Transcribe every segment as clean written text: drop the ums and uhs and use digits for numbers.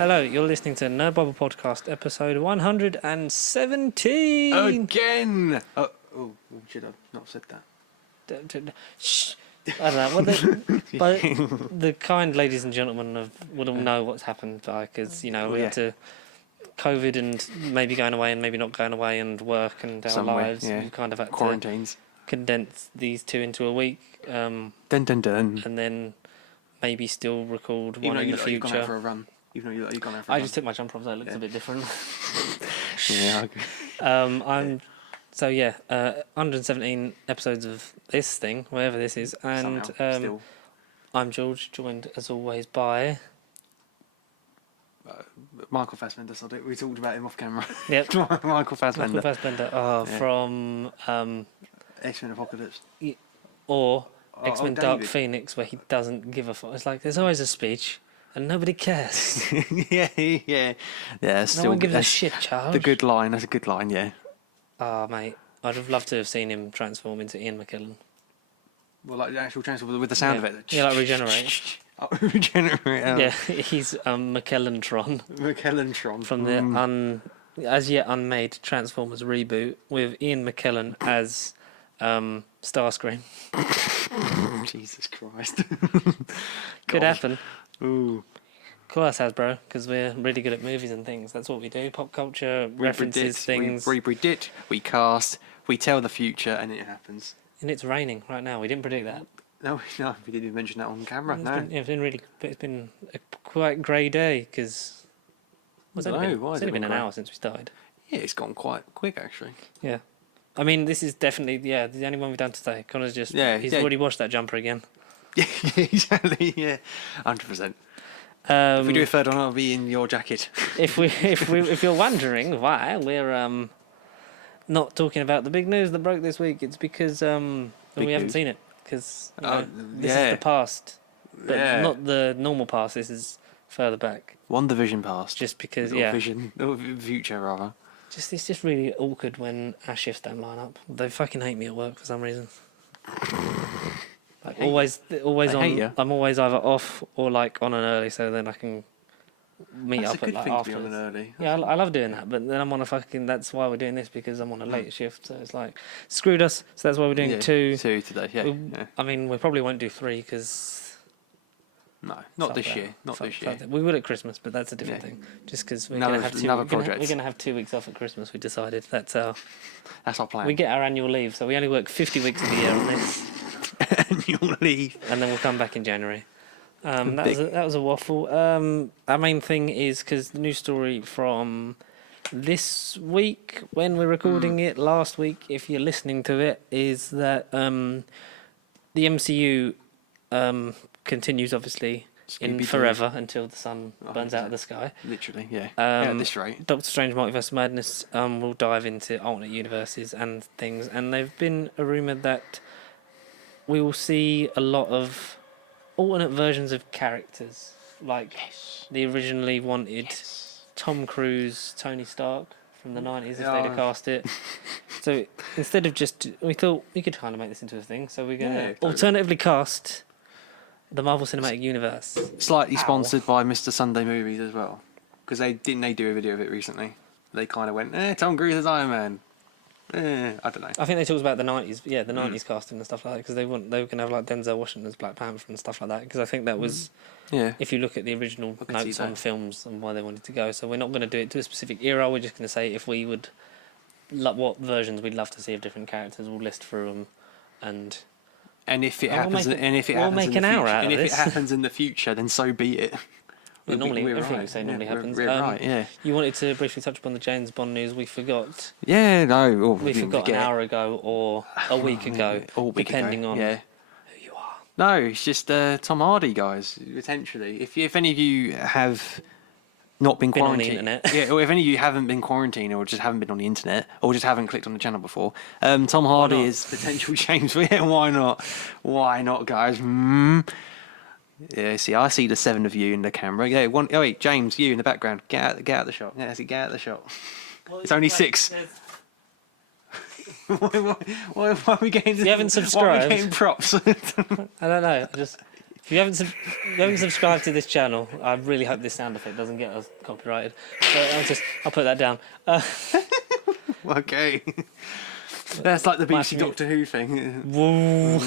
Hello, you're listening to Nerd Bible Podcast, episode 117. Again! Oh, we should have not said that. Shh. I don't know. Well, but the kind ladies and gentlemen would all know what's happened, because we had to COVID and maybe going away and maybe not going away and work and our lives. Yeah. We kind of had quarantines. To condense these two into a week. Dun dun dun. And then maybe still record one in the future. You've gone out for a run. Even though you've gone out for a I run. just took my jump off, so it looks a bit different. Yeah. I'm 117 episodes of this thing, whatever this is, and I'm George, joined as always by Michael Fassbender. We talked about him off camera. Yep. Michael Fassbender. From X-Men Apocalypse. Or X-Men Dark David. Phoenix, where he doesn't give a fuck. It's like there's always a speech. And nobody cares. yeah. No one gives a shit, Charles. The good line. That's a good line. Yeah. Oh, mate, I'd have loved to have seen him transform into Ian McKellen. Well, like the actual transfer with the sound of it. Yeah, like regenerate. Regenerate. Yeah, he's McKellen-tron. McKellen-tron from the as yet unmade Transformers reboot with Ian McKellen as Starscream. Jesus Christ. Could happen. Ooh. Call us Hasbro, because we're really good at movies and things. That's what we do. Pop culture, references, things. We predict, we cast, we tell the future, and it happens. And it's raining right now. We didn't predict that. No, we didn't even mention that on camera. It's been a quite grey day, because it's only been an hour since we started. Yeah, it's gone quite quick, actually. Yeah. I mean, this is definitely, the only one we've done today. Connor's just, he's already washed that jumper again. Yeah, exactly, 100%. If we do a third one, I'll be in your jacket. If you're wondering why we're not talking about the big news that broke this week, it's because we haven't seen it. Because this is the past, but not the normal past. This is further back. One division past. Just because, future rather. It's just really awkward when our shifts don't line up. They fucking hate me at work for some reason. Like always on. I'm always either off or like on an early, so then I can meet up at like after. On an early. Yeah, I love doing that, but then I'm on a fucking. That's why we're doing this, because I'm on a late shift. So it's like screwed us. So that's why we're doing two. Two today. Yeah. I mean, we probably won't do three because. No, not this year. Not this year. We will at Christmas, but that's a different thing. Just because we're going to have two. We're going to have 2 weeks off at Christmas. We decided that's our plan. We get our annual leave, so we only work 50 weeks of the year on this. Annual leave, and then we'll come back in January. That was a waffle. Our main thing is because the news story from this week, when we're recording it, last week, if you're listening to it, is that the MCU continues obviously in forever until the sun burns out of the sky. Literally, yeah. At this rate. Doctor Strange Multiverse of Madness will dive into alternate universes and things, and they've been rumoured that we will see a lot of alternate versions of characters, like the originally wanted Tom Cruise, Tony Stark from the 90s, if they'd have cast it. So instead of we thought we could kind of make this into a thing, so we're going to alternatively cast the Marvel Cinematic Universe. Slightly sponsored by Mr. Sunday Movies as well, because they do a video of it recently. They kind of went, Tom Cruise as Iron Man. I don't know. I think they talked about the 90s, the 90s casting and stuff like that, because they were going to have like Denzel Washington as Black Panther and stuff like that, because I think that was, if you look at the original notes on films and why they wanted to go. So we're not going to do it to a specific era, we're just going to say if we would, what versions we'd love to see of different characters, we'll list through them, and if it happens, if it happens in the future, then so be it. Everything we say normally happens. We're right, yeah. You wanted to briefly touch upon the James Bond news. We forgot. Yeah, no. We forgot an hour ago or a week ago, depending on who you are. No, it's just Tom Hardy, guys, potentially. If any of you have not been quarantined, on the internet. or if any of you haven't been quarantined or just haven't been on the internet or just haven't clicked on the channel before, Tom Hardy is potential James. Yeah, why not? Why not, guys? Yeah, see, I see the 7 of you in the camera. Yeah, wait, James, you in the background. Get out the shot. Yeah, get out the shot. Well, it's only 6. Why are we getting? If you haven't subscribed, why are we getting props? I don't know. If you haven't subscribed to this channel, I really hope this sound effect doesn't get us copyrighted. But I'll put that down. Okay. That's like the BBC Smith. Doctor Who thing. Woo.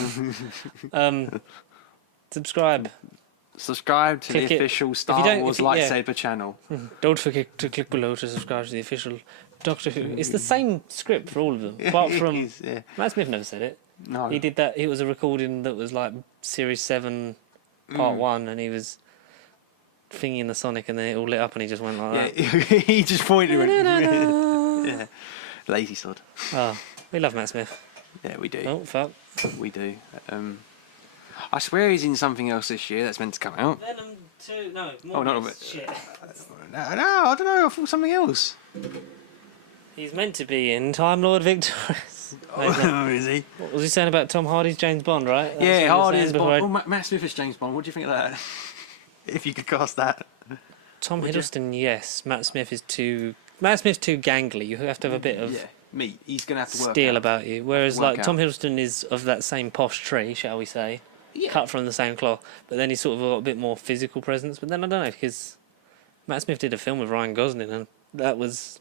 Subscribe. Subscribe to Click the it. official If you Star don't- Wars if you- yeah. lightsaber channel. Don't forget to click below to subscribe to the official Doctor Who. It's the same script for all of them, apart It from is, yeah. Matt Smith never said it. No. He did that. It was a recording that was like Series 7, Part 1, and he was thinking the Sonic, and then it all lit up, and he just went like Yeah, he just pointed and went. Yeah. Lazy sod. that. Oh, we love Matt Smith. Yeah, we do. Oh, fuck. We do. I swear he's in something else this year that's meant to come out. Venom 2, no. Oh, not a bit. Shit. No, I don't know. I thought something else. He's meant to be in Time Lord Victorious. Oh, is he? What was he saying about Tom Hardy's James Bond, right? That's what Yeah, he was Hardy saying is before Bond. Oh, Matt Smith is James Bond. What do you think of that? If you could cast that. Tom Hiddleston, yes. Matt Smith's too gangly. You have to have a bit of Yeah, me. He's gonna have to work steel out. about you. Whereas, Work like, Tom out. Hiddleston is of that same posh tree, shall we say, Yeah. cut from the same cloth. But then he's sort of got a bit more physical presence. But then I don't know, because Matt Smith did a film with Ryan Gosling, and that was,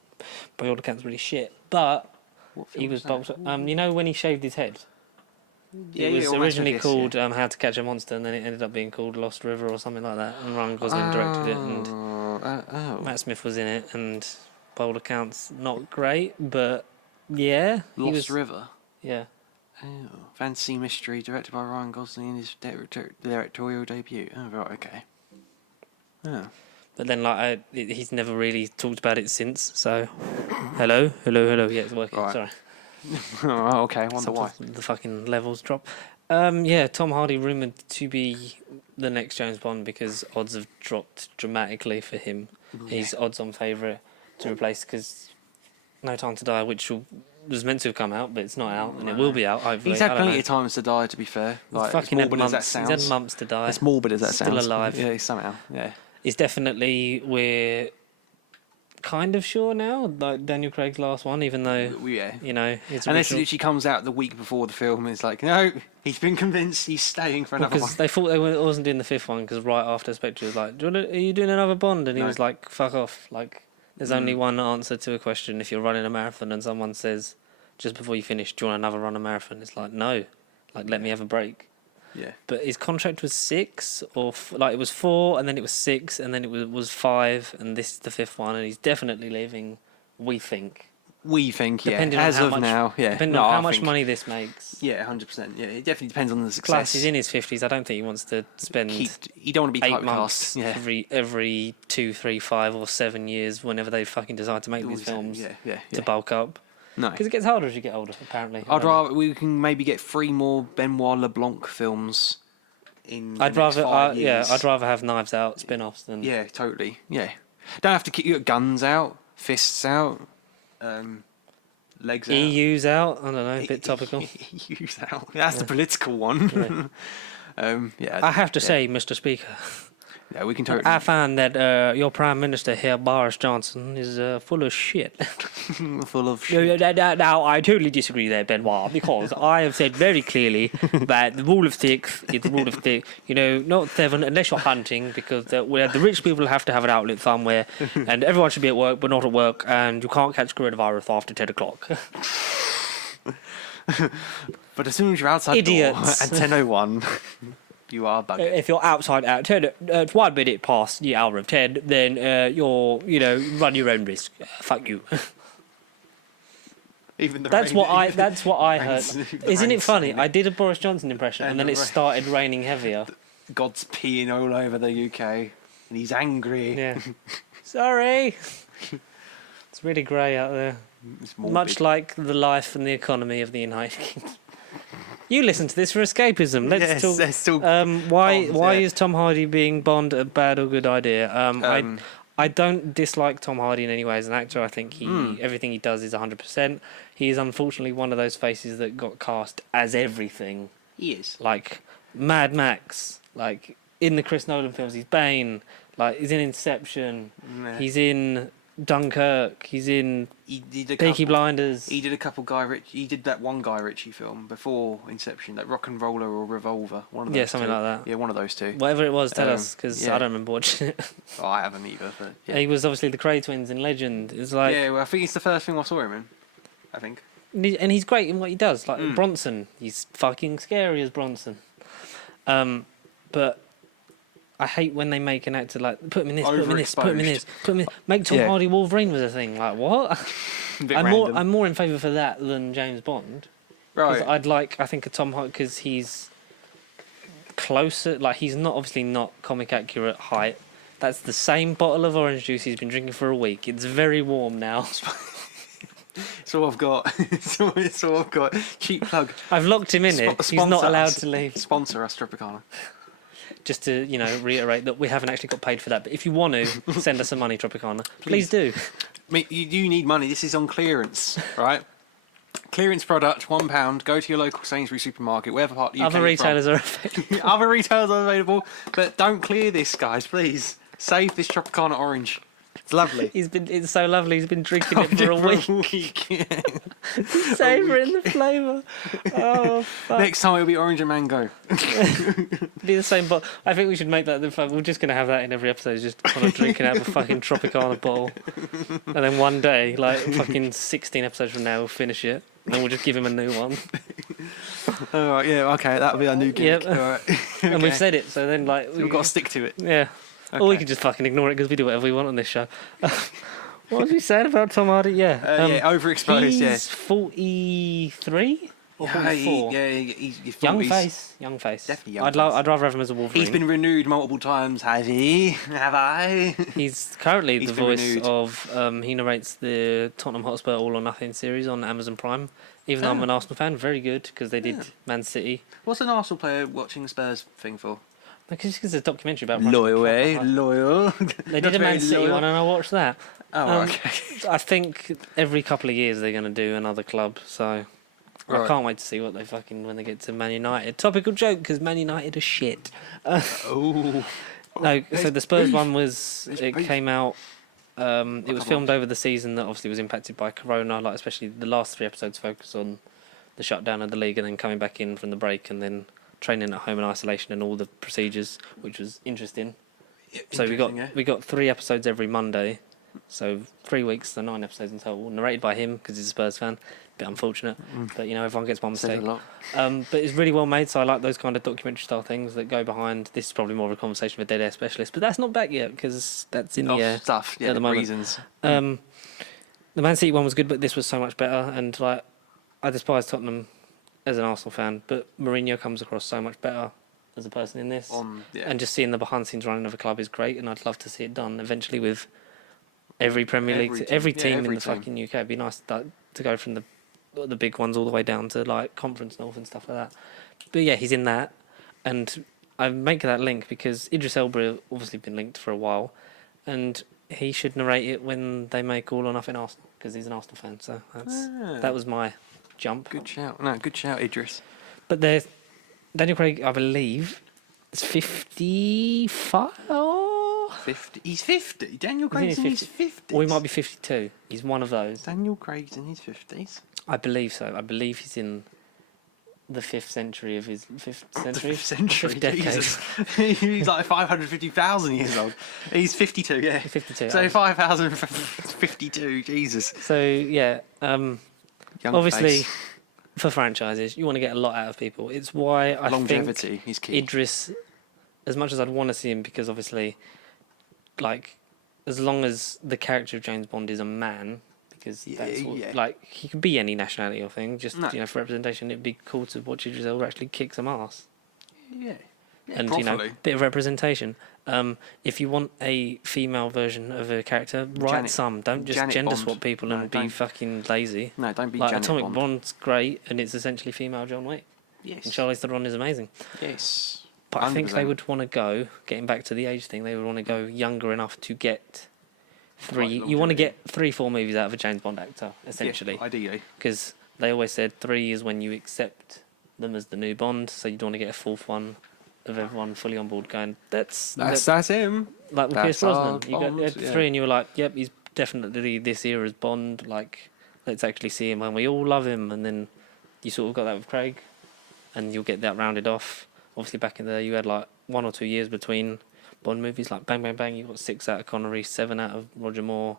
by all accounts, really shit. But What he film was that? bulked. You know when he shaved his head? Yeah, It was yeah, originally yes, called yeah. How to Catch a Monster, and then it ended up being called Lost River or something like that. And Ryan Gosling directed it, and Oh. Matt Smith was in it. And by all accounts, not great, but yeah, he Lost was. River. Yeah, Oh, fantasy mystery directed by Ryan Gosling in his directorial debut. Oh, right, okay. Oh. but then he's never really talked about it since. So, hello. Yeah, it's working. Right. Sorry, Oh, okay. Wonder why. sometimes the fucking levels drop. Yeah, Tom Hardy rumored to be the next James Bond because odds have dropped dramatically for him. He's odds-on favourite to replace because No Time to Die, which was meant to have come out, but it's not out, and it will be out. Hopefully. He's had I don't plenty know. of times to die, to be fair. Like, He's as fucking had morbid as that months. He's sounds. had months to die. As morbid as that Still sounds. alive. Yeah, somehow. Yeah. It's definitely, we're kind of sure now, like Daniel Craig's last one, even though, Yeah. you know, it's Unless it original. literally comes out the week before the film, and it's like, no, he's been convinced he's staying for another Because one. they thought wasn't doing the fifth one, because right after Spectre was like, are you doing another Bond? And he No. was like, fuck off. Like, there's only one answer to a question. If you're running a marathon and someone says, just before you finish, do you want another run a marathon? It's like, no. Like, let me have a break. Yeah. But his contract was 6, or it was 4, and then it was 6, and then it was 5, and this is the 5th one, and he's definitely leaving. We think, We think, yeah. depending As on how of much, now, yeah. depending No, on I how much think- money this makes. Yeah, 100%. Yeah, it definitely depends on the success. Plus, he's in his 50s. I don't think he wants to spend You don't want to be 8 months typecast. Yeah. every 2, 3, 5, or 7 years, whenever they fucking decide to make these Always- films, Yeah. to bulk up. No. Because it gets harder as you get older. Apparently, I I'd don't know. rather we can maybe get 3 more Benoit LeBlanc films in the I'd next rather, 5 years. I'd rather have Knives Out spin-offs than. Yeah, totally. Yeah. Don't have to keep your guns out, fists out, legs out. EU's out. I don't know. A bit topical. EU's out. That's the political one. Yeah. I have to say, Mr. Speaker, Yeah, we can totally. I find that your Prime Minister here, Boris Johnson, is full of shit. Full of shit. Now, I totally disagree there, Benoit, because I have said very clearly that the rule of 6 is the rule of 6. You know, not 7 unless you're hunting, because the rich people have to have an outlet somewhere, and everyone should be at work, but not at work, and you can't catch coronavirus after 10 o'clock. But as soon as you're outside Idiots. the door at 10:01, you are bugging. If you're outside at 10, it's 1 minute past the hour of 10, then run your own risk. Fuck you. Even the That's rain- what I heard. rain's- the Isn't it rain's funny? saying I did a Boris Johnson impression, and And then the it rain. started raining heavier. God's peeing all over the UK, and he's angry. Yeah. Sorry. It's really grey out there. It's morbid. Much like the life and the economy of the United Kingdom. You listen to this for escapism. Let's Yes, talk. let's talk Why Bond, why yeah. is Tom Hardy being Bond a bad or good idea? I don't dislike Tom Hardy in any way as an actor. I think everything he does is 100%. He is unfortunately one of those faces that got cast as everything. He is. Like Mad Max, like in the Chris Nolan films, he's Bane. Like he's in Inception. Nah. He's in Dunkirk. He's in He did a Peaky couple, Blinders. He did a couple He did that one Guy Ritchie film before Inception, that Rock and Roller or Revolver. One of those something two. like that. Yeah, one of those two. Whatever it was, tell us, because yeah. I don't remember watching it. Oh, I haven't either. But yeah. He was obviously the Cray twins in Legend. It's like, Yeah, well, I think it's the first thing I saw him in. I think. and he's great in what he does. Like Bronson, he's fucking scary as Bronson. But I hate when they make an actor like put him in this, put him in this, put him in this, put him in. Make Tom Hardy Wolverine was a thing. Like what? I'm more in favour for that than James Bond. Right. I think a Tom Hardy because he's closer. Like he's not obviously not comic accurate height. That's the same bottle of orange juice he's been drinking for a week. It's very warm now. So I've got. so I've got. Cheap plug. I've locked him in it. He's not allowed to leave. Sponsor us, Tropicana. Just to reiterate that we haven't actually got paid for that. But if you want to send us some money, Tropicana, please do. You need money. This is on clearance, right? Clearance product, £1. Go to your local Sainsbury's supermarket, wherever part of the UK Other retailers are available. Other retailers are available, but don't clear this, guys, please. Save this Tropicana orange. It's lovely. It's so lovely. He's been drinking it for a week. Savouring the flavour. Oh, fuck. Next time it'll be orange and mango. Be the same bottle. I think we should make that the fuck. We're just gonna have that in every episode. Just kind of drinking out of a fucking Tropicana bottle, and then one day, like fucking 16 episodes from now, we'll finish it, and then we'll just give him a new one. All right, yeah, okay, that'll be our new gig. Yep. All right. And Okay. we've said it, so then like We've got to stick to it. Yeah. Or we could just fucking ignore it because we do whatever we want on this show. What was we saying about Tom Hardy? Yeah. Overexposed. He's 43 or 44. He's Young face. Definitely young I'd rather have him as a Wolverine. He's been renewed multiple times, has he? Have I? He's currently He's the been voice renewed. of. He narrates the Tottenham Hotspur All or Nothing series on Amazon Prime. Even though I'm an Arsenal fan, very good because they did Man City. What's an Arsenal player watching Spurs thing for? Because there's a documentary about Loyal, Russian club. loyal. They did a Man City one, and I watched that. Oh, okay. I think every couple of years they're going to do another club, so I Right. can't wait to see what they when they get to Man United. Topical joke because Man United are shit. Oh. No, so the Spurs one was beef. came out. It was filmed over the season that obviously was impacted by Corona. Like especially the last 3 episodes focus on the shutdown of the league and then coming back in from the break and then training at home in isolation and all the procedures, which was interesting. So we got 3 episodes every Monday, so 3 weeks, so 9 episodes in total. Narrated by him because he's a Spurs fan. Bit unfortunate, but everyone gets one Says mistake. a lot. But it's really well made, so I like those kind of documentary style things that go behind. This is probably more of a conversation with a dead air specialist, but that's not back yet because that's in the air Stuff, yeah, at the moment. reasons. The Man City one was good, but this was so much better. And like, I despise Tottenham as an Arsenal fan, but Mourinho comes across so much better as a person in this. And just seeing the behind the scenes running of a club is great, and I'd love to see it done eventually with every Premier League, every team in the fucking UK. It'd be nice to go from the big ones all the way down to like Conference North and stuff like that. But yeah, he's in that, and I make that link because Idris Elba obviously been linked for a while, and he should narrate it when they make All or Nothing Arsenal because he's an Arsenal fan. So that was my jump. Good shout. No, good shout, Idris. But there's Daniel Craig, I believe, is 55. 50. He's 50. Daniel Craig's in his 50s. Or he might be 52. He's one of those. Daniel Craig's in his 50s. I believe so. I believe he's in the 5th century of his 5th century. The 5th century, Fifth decade. Jesus. He's like 550,000 years old. He's 52, yeah. 52. So 5,052, Jesus. So yeah, Young obviously face. for franchises, you want to get a lot out of people. It's why I Longevity think is key. Idris, as much as I'd want to see him, because obviously, like, as long as the character of James Bond is a man, because that's what, like, he could be any nationality or thing. Just for representation, it'd be cool to watch Idris Elba actually kick some ass. Yeah. And bit of representation. If you want a female version of a character, write some. Don't just Janet gender Bond. swap people and be fucking lazy. No, don't be like Janet Atomic Bond. Bond's great, and it's essentially female John Wick. Yes. And Charlize Theron is amazing. Yes. But I think 100%. they would want to go, getting back to the age thing, they would want to go younger enough to get you want to get 3-4 movies out of a James Bond actor, essentially. Yeah, ideally. Because they always said 3 is when you accept them as the new Bond, so you don't want to get a 4th one of everyone fully on board going, that's him. like with Pierce That's our Brosnan. You Bond, got 3 and you were like, yep, he's definitely this era's Bond. Like, let's actually see him when we all love him, and then you sort of got that with Craig, and you'll get that rounded off. Obviously, back in there, you had like 1 or 2 years between Bond movies, like Bang Bang Bang. You got 6 out of Connery, 7 out of Roger Moore,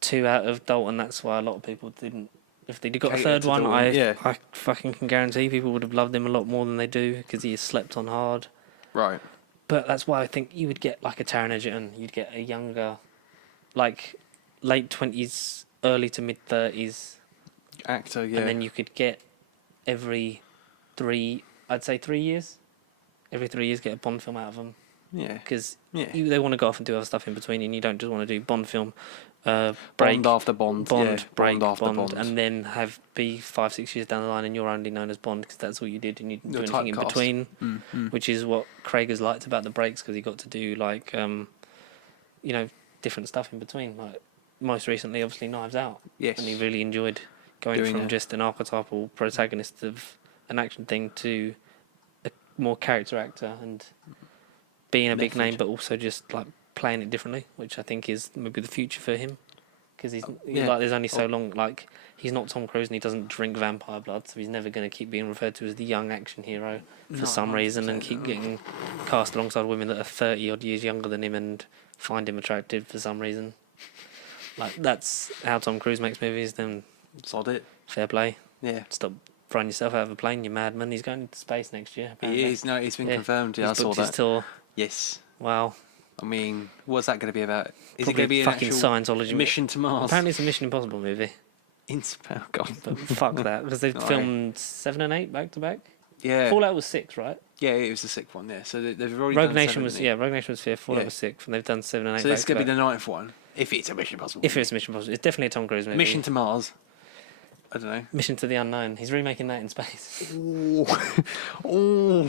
2 out of Dalton. That's why a lot of people didn't. If they'd got a Cater third to one, Dalton, I fucking can guarantee people would have loved him a lot more than they do because he is slept on hard. Right. But that's why I think you would get like a Taron Egerton. You'd get a younger, like late 20s, early to mid 30s Actor, yeah. and then you could get every 3 years. Every 3 years, get a Bond film out of them. Yeah. Because Yeah. they want to go off and do other stuff in between, and you don't just want to do Bond film, break, Bond after Bond. Bond, yeah. break, Bond after Bond, and then be 5-6 years down the line, and you're only known as Bond because that's all you did, and you didn't do You're anything in typecast. between, which is what Craig has liked about the breaks because he got to do like, different stuff in between. Like most recently, obviously, Knives Out, Yes. and he really enjoyed going Doing from it. just an archetypal protagonist of an action thing to a more character actor and being a big Method. name, but also just like playing it differently, which I think is maybe the future for him. Because he's yeah. like, there's only so long. Like, he's not Tom Cruise, and he doesn't drink vampire blood, so he's never going to keep being referred to as the young action hero for No, some reason, and 100% keep no. getting cast alongside women that are 30 odd years younger than him and find him attractive for some reason. Like, that's how Tom Cruise makes movies. Then Sod it. fair play. Yeah. Stop throwing yourself out of a plane, you madman. He's going to space next year. Apparently. He is. No, it's been confirmed. Yeah, He's I saw booked his that. tour. Yes. Wow. I mean, what's that going to be about? Is Probably it going to be an fucking actual Scientology mission to Mars? Apparently, it's a Mission Impossible movie. Oh, God. But fuck that, because they've No. filmed 7 and 8 back to back. Yeah. Fallout was 6, right? Yeah, it was the sixth one. Yeah. So they've already Rogue done Nation 7, was haven't they? Rogue Nation was 5th. Fallout Yeah. was 6th, and they've done 7 and 8. So this back could to be the back. ninth one, if it's a Mission Impossible. If it's Mission Impossible, it's definitely a Tom Cruise movie. Mission to Mars. I don't know. Mission to the Unknown. He's remaking that in space. Ooh. Ooh.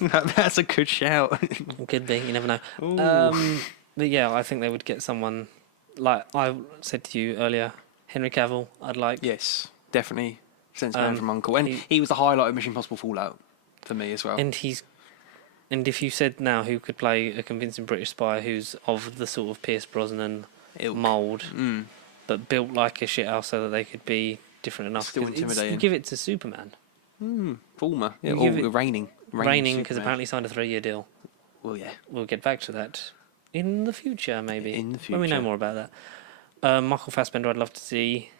That's a good shout. Could be. You never know. Ooh. But yeah, I think they would get someone like I said to you earlier, Henry Cavill. I'd like. Yes, definitely. Sense man from Uncle, and he- he was the highlight of Mission Impossible Fallout for me as well. And if you said now who could play a convincing British spy who's of the sort of Pierce Brosnan Ilk. mould, Mm. but built like a shithouse so that they could be different enough. Still 'Cause intimidating. give it to Superman. Former, yeah, You or give it- raining, Raining, because Superman. apparently signed a 3-year deal. Well, yeah, We'll get back to that in the future, maybe. In the When we know future. more about that. Michael Fassbender, I'd love to see,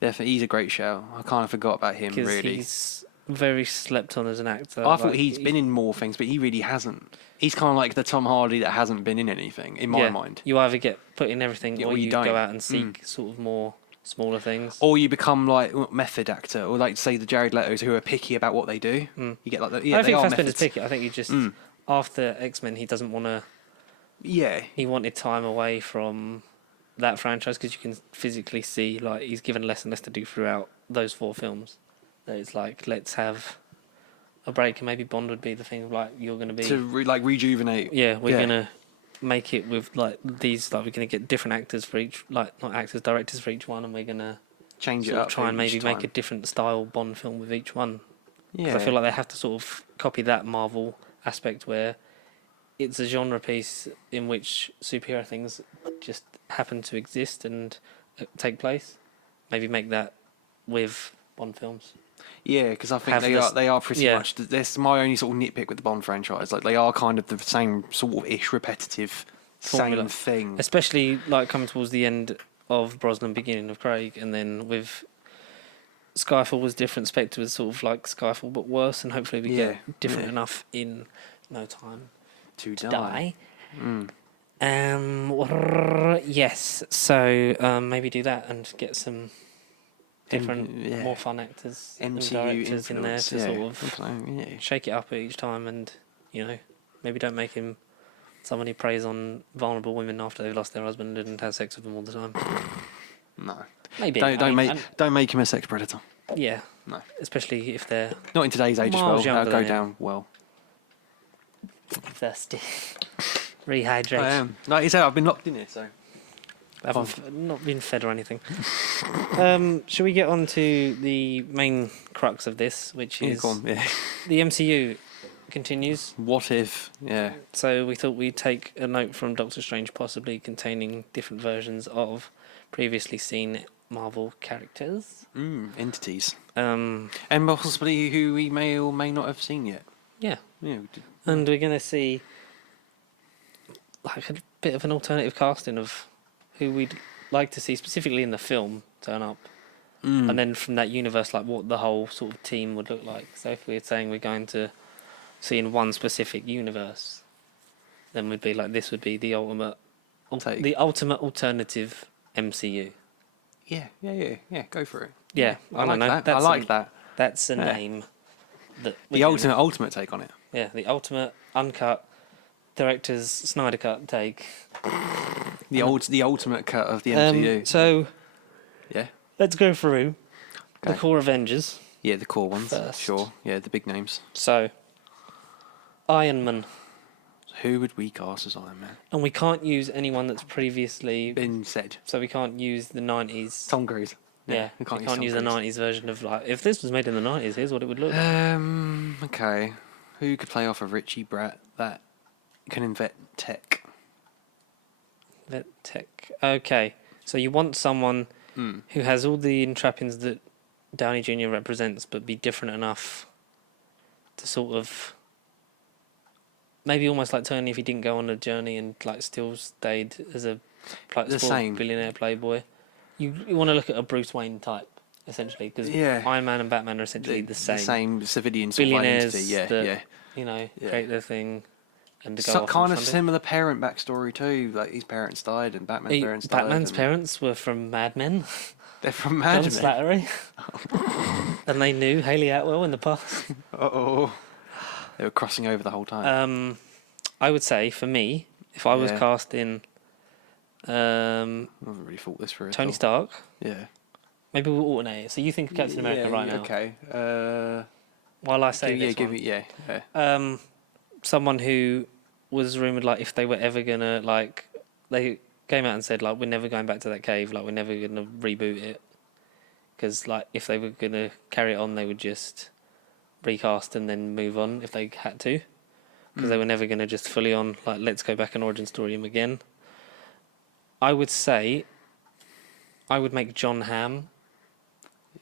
definitely. He's a great shout. I kind of forgot about him. because Really, he's very slept on as an actor. I thought Like, he's been in more things, but he really hasn't. He's kind of like the Tom Hardy that hasn't been in anything, in my mind. You either get put in everything, Yeah, or or you you don't. go out and seek sort of more smaller things. Or you become like method actor, or like say the Jared Leto's who are picky about what they do. You get like the, yeah, I don't they think are Fassbender's methods. picky. I think he just after X-Men, he doesn't want to. Yeah, He wanted time away from that franchise because you can physically see like he's given less and less to do throughout those 4 films. That it's like, let's have a break, and maybe Bond would be the thing. Like, you're going to be to like rejuvenate. we're gonna make it with like these, like we're gonna get different actors for each, like not actors, directors for each one, and we're gonna Change it sort of up. try and each maybe make a time. different style Bond film with each one. 'Cause Yeah, I feel like they have to sort of copy that Marvel aspect where it's a genre piece in which superhero things just happen to exist and take place. Maybe make that with Bond films. yeah, because I think have they this- are pretty yeah. much. That's my only sort of nitpick with the Bond franchise. Like they are kind of the same sort of ish repetitive Formula. same thing. Especially like coming towards the end of Brosnan, beginning of Craig, and then with Skyfall was different. Spectre was sort of like Skyfall but worse, and hopefully we Yeah, get different yeah. enough in no time To to die. die. Yes, so maybe do that and get some different, yeah. more fun actors and MCU directors in there influence. to Yeah, sort of yeah. shake it up each time, and maybe don't make him someone who preys on vulnerable women after they've lost their husband and has sex with them all the time. No, Maybe don't make him a sex predator. Yeah, No, especially if they're not in today's age as well. Miles That'll younger go than him. down well. thirsty, rehydrate. I am. Like you said, I've been locked in here, so I haven't not been fed or anything. Shall we get on to the main crux of this, which yeah, is go on. Yeah. the MCU continues. What if? Yeah. So we thought we'd take a note from Doctor Strange, possibly containing different versions of previously seen Marvel characters. Entities. Um, And possibly who we may or may not have seen yet. yeah, Yeah. and we're going to see like a bit of an alternative casting of who we'd like to see specifically in the film turn up. And then from that universe, like what the whole sort of team would look like. So if we're saying we're going to see in one specific universe, then we'd be like, this would be the ultimate alternative MCU. Yeah. Go for it. Yeah, I don't know. That. I like that. That's a name. The ultimate take on it. Yeah, the ultimate uncut director's Snyder cut take. The ultimate cut of the MCU. So yeah. Let's go through the core Avengers. Yeah, the core ones. First. Sure. Yeah, the big names. So, Iron Man. Who would we cast as Iron Man? And we can't use anyone that's previously been said. So we can't use the 90s. Tom Cruise. Yeah, we can't use the 90s version of like if this was made in the 90s, here's what it would look like. Okay. Who could play off a Richie Brat that can invent tech? Vet tech. Okay. So you want someone who has all the trappings that Downey Jr. represents, but be different enough to sort of maybe almost like Tony if he didn't go on a journey and like still stayed as a billionaire playboy. You want to look at a Bruce Wayne type essentially because Iron Man and Batman are essentially the same. The same civilian sort billionaires of identity. You know, create their thing. And to so kind of similar parent backstory too. Like his parents died, and Batman's parents died. Batman's parents were from Mad Men. They're from Mad Men. John Slattery. And they knew Hayley Atwell in the past. They were crossing over the whole time. I would say for me, if I was casting, I haven't really thought this through. Tony Stark. Yeah. Maybe we'll alternate it. So you think of Captain America right now? Okay. While I say this someone who was rumoured like if they were ever gonna like they came out and said like we're never going back to that cave, like we're never gonna reboot it because like if they were gonna carry it on they would just recast and then move on if they had to because they were never gonna just fully on like let's go back and origin story him again. I would say I would make John Hamm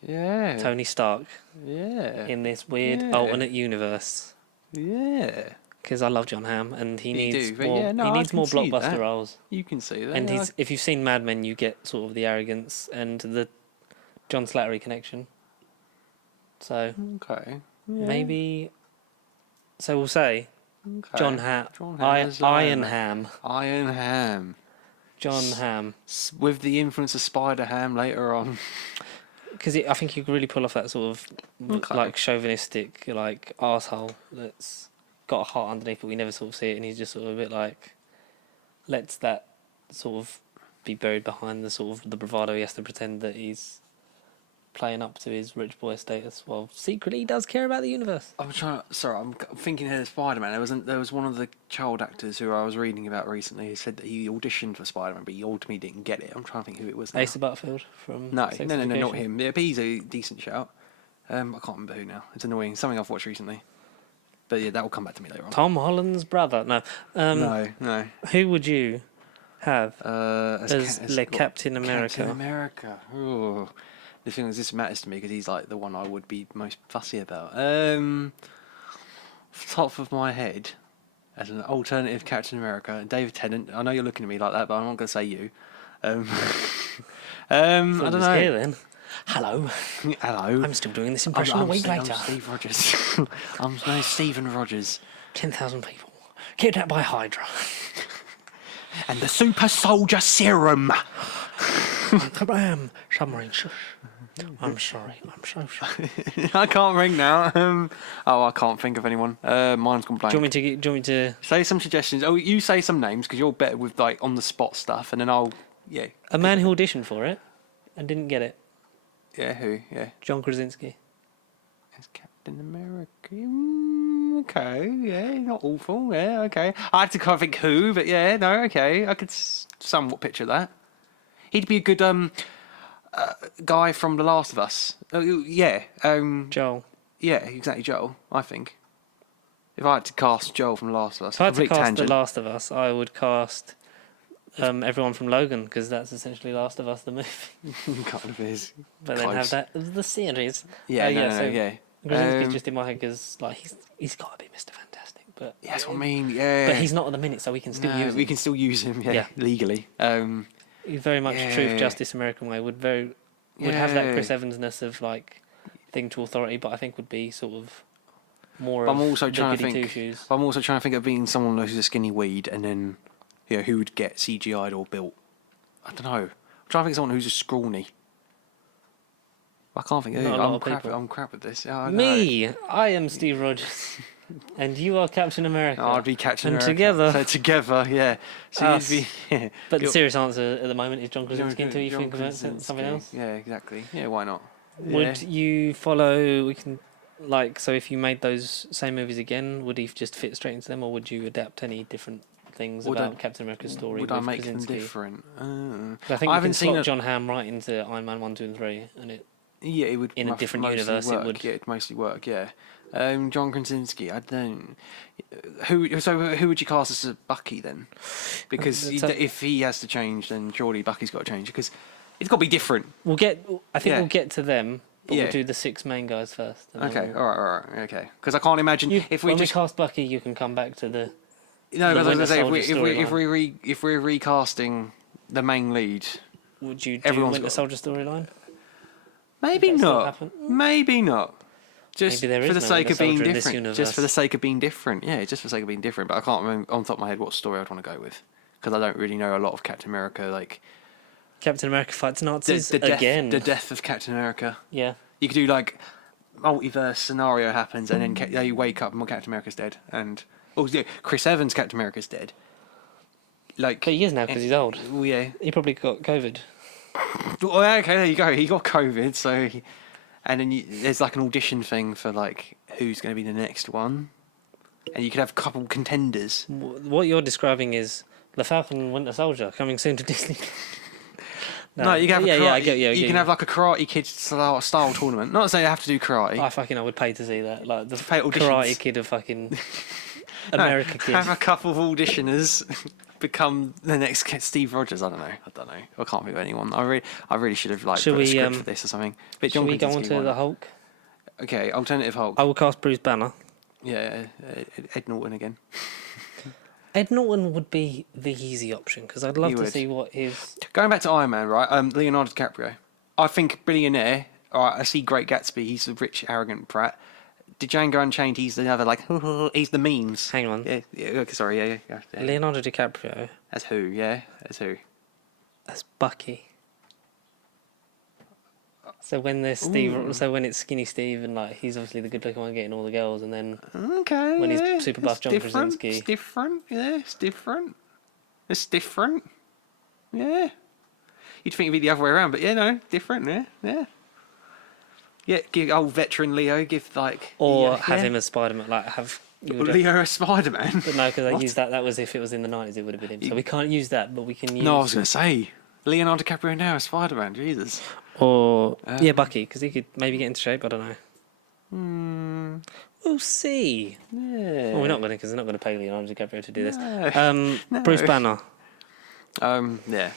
Tony Stark in this weird alternate universe because I love John Hamm and he needs more. He needs more blockbuster roles. You can see that. And if you've seen Mad Men, you get sort of the arrogance and the John Slattery connection. So maybe. So we'll say John Hamm, Iron Ham, John Hamm, with the influence of Spider Ham later on. Because I think you could really pull off that sort of like chauvinistic like arsehole that's got a heart underneath, but we never sort of see it, and he's just sort of a bit like lets that sort of be buried behind the sort of the bravado he has to pretend that he's playing up to his rich boy status while secretly he does care about the universe. I'm thinking ahead of Spider-Man. There was one of the child actors who I was reading about recently who said that he auditioned for Spider-Man, but he ultimately didn't get it. I'm trying to think who it was now. Asa Butterfield from No, not him. Yeah, but he's a decent shout. I can't remember who now. It's annoying. Something I've watched recently. But yeah, that will come back to me later on. Tom Holland's brother. No. No. Who would you have as Captain America? Captain America. Ooh. The thing is, this matters to me because he's like the one I would be most fussy about. Top of my head, as an alternative Captain America, David Tennant. I know you're looking at me like that, but I'm not going to say you. I don't know. Here, then. Hello. Hello. I'm still doing this impression a week later. I'm Steve Rogers. I'm no Stephen Rogers. 10,000 people kidnapped by Hydra. And the super soldier serum. Submarine. Shush. I'm sorry. I'm so sorry. I can't ring now. I can't think of anyone. Mine's gone blank. Do you want me to say some suggestions? Oh, you say some names because you're better with like on the spot stuff, and then I'll A man who auditioned for it and didn't get it. Yeah, who? Yeah. John Krasinski. As Captain America. Okay, yeah, not awful. Yeah, okay. I had to kind of think who, but yeah, no, okay. I could somewhat picture that. He'd be a good guy from The Last of Us. Joel. Yeah, exactly, Joel. I think. If I had to cast Joel from Last of Us, If I had to complete cast tangent. The Last of Us, I would cast everyone from Logan, because that's essentially Last of Us, the movie. Kind of is. But then have that the series. Yeah, no, so yeah. Krasinski's just in my head because like he's got to be Mr. Fantastic, but Yeah, that's what I mean. Yeah. but he's not at the minute, so we can still use him. We can still use him. Yeah, legally. He's very much truth, justice, American way. Would have that Chris Evans-ness of like thing to authority, but I think would be sort of more. I'm of also the trying to goody think. two-shoes. I'm also trying to think of being someone who's a skinny weed, and then who would get CGI'd or built. I don't know. I'm trying to think of someone who's a scrawny. I can't think of Not who. a lot of people. I'm crap at this. I know. Me, I am Steve Rogers, and you are Captain America. I'd be Captain and America. together. So together, yeah. So Us. you'd be. Yeah. But the serious answer at the moment is John Krasinski until you John think about Krasinski. something else. Yeah, exactly. Yeah, why not? Would you follow? We can so if you made those same movies again, would he just fit straight into them, or would you adapt any different things about Captain America's story? Would with I make Krasinski? them different? I think I you can haven't seen slot John Hamm right into Iron Man 1, 2, and 3, and it. Yeah, it would. In a different mostly universe, work. it would. Yeah, it'd mostly work. Yeah. John Krasinski. I don't. Who would you cast as a Bucky then? Because if he has to change, then surely Bucky's got to change because it's got to be different. I think we'll get to them. But Yeah. we'll do the 6 main guys first. And Okay. then All right. Okay. Because I can't imagine if we when just we cast Bucky, you can come back to the. no. the Because I was Winter gonna say Soldier if we're recasting the main lead, Would you do Everyone's Winter got- Soldier storyline? maybe Does that still not. happen? Maybe not. Just Maybe there for is the no sake Winter of being Soldier in this different. Just universe. for the sake of being different. Yeah, just for the sake of being different. But I can't remember on top of my head what story I'd want to go with because I don't really know a lot of Captain America. Like Captain America fights Nazis the death, again. the death of Captain America. Yeah. You could do like multiverse scenario happens and then they wake up and Captain America's dead and Chris Evans Captain America's dead. Like, But he is now because he's old. well, yeah. He probably got COVID. Well, okay, there you go. He got COVID, so and then there's like an audition thing for like who's going to be the next one, and you could have a couple contenders. What you're describing is the Falcon and Winter Soldier coming soon to Disney. No, you can have I get you. You can have like a Karate Kid style tournament. Not saying you have to do karate. I would pay to see that. Like the pay auditions. Karate Kid of fucking America Kid. Have a couple of auditioners become the next Steve Rogers. I don't know. I can't think of anyone. I really should have like Should put a we, script for this or something. But Shall John we go on Krasinski, to why the not? Hulk? Okay, alternative Hulk. I will cast Bruce Banner. Yeah, Ed Norton again. Ed Norton would be the easy option because I'd love He to would. see what his. Going back to Iron Man, right? Leonardo DiCaprio. I think billionaire. All right, I see Great Gatsby. He's the rich, arrogant brat. Django Unchained. He's the other like. He's the memes. Hang on. Yeah. Okay, sorry. Yeah. Leonardo DiCaprio As who? Yeah. As who? as Bucky. So when there's when it's Skinny Steve and like he's obviously the good looking one getting all the girls, and then Okay. When he's yeah, super buff it's John different, Krasinski. It's different. Yeah, it's different. It's different. Yeah. You'd think it'd be the other way around, but yeah, no, different. Yeah. Yeah, give old veteran Leo, give like. or have him as Spider-Man, like have. Leo as Spider-Man. But no, because I What? used that. That was if it was in the 90s, it would have been him. So we can't use that, but we can use. No, I was going to say Leonardo DiCaprio now as Spider-Man. Jesus. Or Bucky, because he could maybe get into shape. I don't know. We'll see. Yeah. Well, we're not going to, because they're not going to pay Leonardo DiCaprio to do this. No. Bruce Banner. Yeah.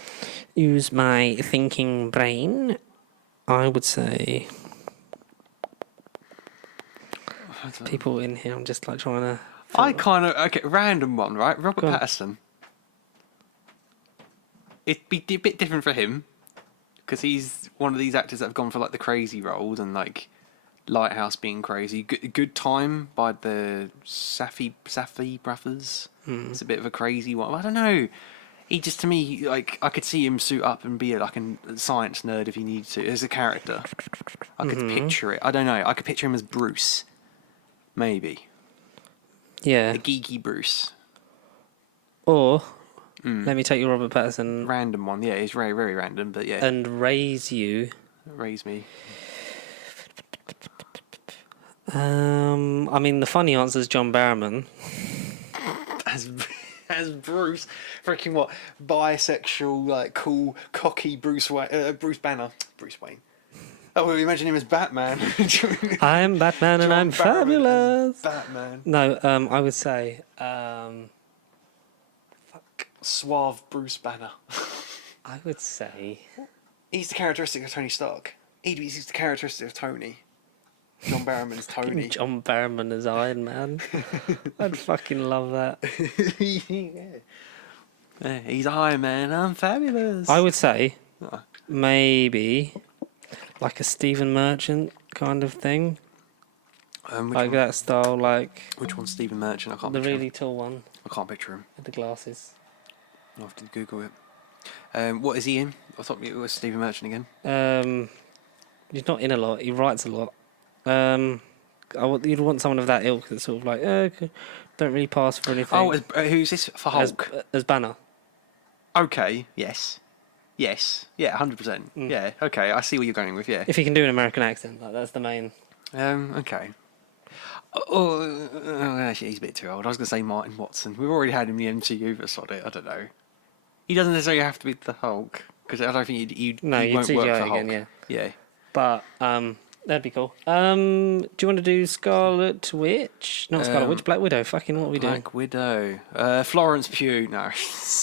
Use my thinking brain. I would say people in here. I'm just like trying to. Random one, right? Robert Go on. Pattinson. It'd be a bit different for him because he's one of these actors that have gone for like the crazy roles and like Lighthouse being crazy. Good Time by the Safdie brothers. It's a bit of a crazy one. I don't know. He just, to me, like, I could see him suit up and be like a science nerd if he needed to as a character. I could picture it. I don't know. I could picture him as Bruce. Maybe. Yeah. A geeky Bruce. Or let me take your Robert Pattinson Random one. Yeah, it's very, very random, but yeah. and raise you. Raise me. I mean, the funny answer is John Barrowman. As Bruce, freaking what, bisexual, like cool, cocky Bruce Banner, Bruce Wayne. Oh, imagine him as Batman. I'm Batman and John I'm Barrowman fabulous. as Batman. No, I would say, Suave Bruce Banner. I would say, He's the characteristic of Tony Stark. He's the characteristic of Tony. John Barrowman's Tony. John Barrowman as Iron Man. I'd fucking love that. Yeah, he's Iron Man. I'm fabulous. I would say Oh. maybe like a Stephen Merchant kind of thing, Which like one? that style, like Which one's Stephen Merchant? I can't. the picture really him. tall one I can't picture him. with the glasses. I'll have to Google it. What is he in? I thought it was Stephen Merchant again. He's not in a lot. He writes a lot. You'd want someone of that ilk that's sort of like, don't really pass for anything. Oh, who's this for Hulk? As Banner. Okay. Yes. Yeah. 100%. Yeah. Okay. I see what you're going with. Yeah. If he can do an American accent, like, that's the main. Okay. Actually, he's a bit too old. I was going to say Martin Watson. We've already had him in the MCU, but sod it. I don't know. He doesn't necessarily have to be the Hulk because I don't think he No, won't you'd work CGI for Hulk. again, yeah. Yeah. But that'd be cool. Do you want to do Scarlet Witch? Not Scarlet Witch, Black Widow. Fucking what are we doing? Black Widow. Florence Pugh. No,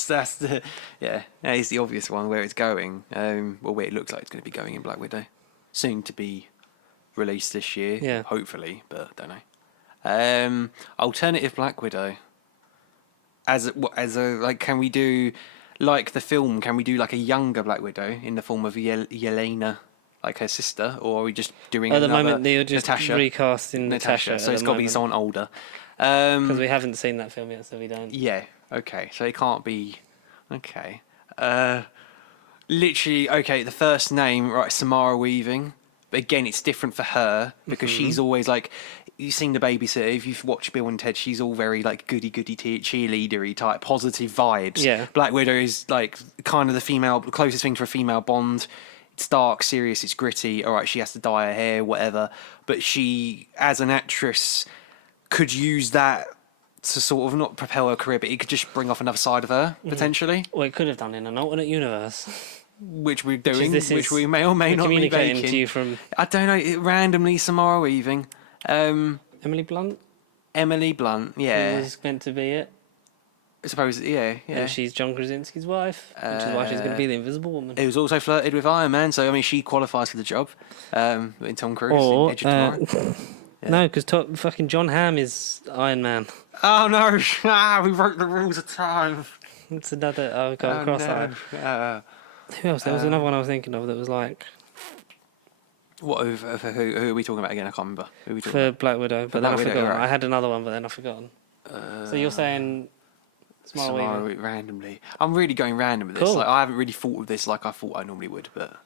that's the that is the obvious one where it's going. Well, where it looks like it's going to be going in Black Widow, soon to be released this year. Yeah. Hopefully, but don't know. Alternative Black Widow. As a like, can we do like the film? Can we do like a younger Black Widow in the form of Yelena, like her sister, or are we just doing At the another moment, they're just Natasha? recasting Natasha. So it's got to be someone older. Because we haven't seen that film yet, so we don't. Yeah. Okay. So it can't be. Okay. Literally. Okay. The first name, right? Samara Weaving. But again, it's different for her because she's always like. You've seen The Babysitter. If you've watched Bill and Ted, she's all very like goody cheerleadery type, positive vibes. Yeah. Black Widow is like kind of the closest thing to a female Bond. It's dark, serious, it's gritty. All right, she has to dye her hair, whatever. But she, as an actress, could use that to sort of not propel her career, but it could just bring off another side of her potentially, Well, it could have done in an alternate universe. which we're doing, this which is- we may or may We're not be communicating making. to you from I don't know. Randomly, Samara Weaving, Emily Blunt, Emily Blunt, who yeah. was meant to be it. I suppose, yeah. And she's John Krasinski's wife, which is why she's going to be the Invisible Woman. It was also flirted with Iron Man, so I mean, she qualifies for the job. In Tom Cruise, Or in Edge of Tomorrow. no, because fucking John Hamm is Iron Man. Oh no! We broke the rules of time. It's another. I've got across that. Who else? There was another one I was thinking of that was like What? Who are we talking about again? I can't remember. Who are we talking for about? Black Widow, but then Black I Widow, forgot. right. I had another one, but then I've forgotten. So you're saying Samara Samara Weaving? randomly. I'm really going random with this. Cool. Like, I haven't really thought of this like I thought I normally would, but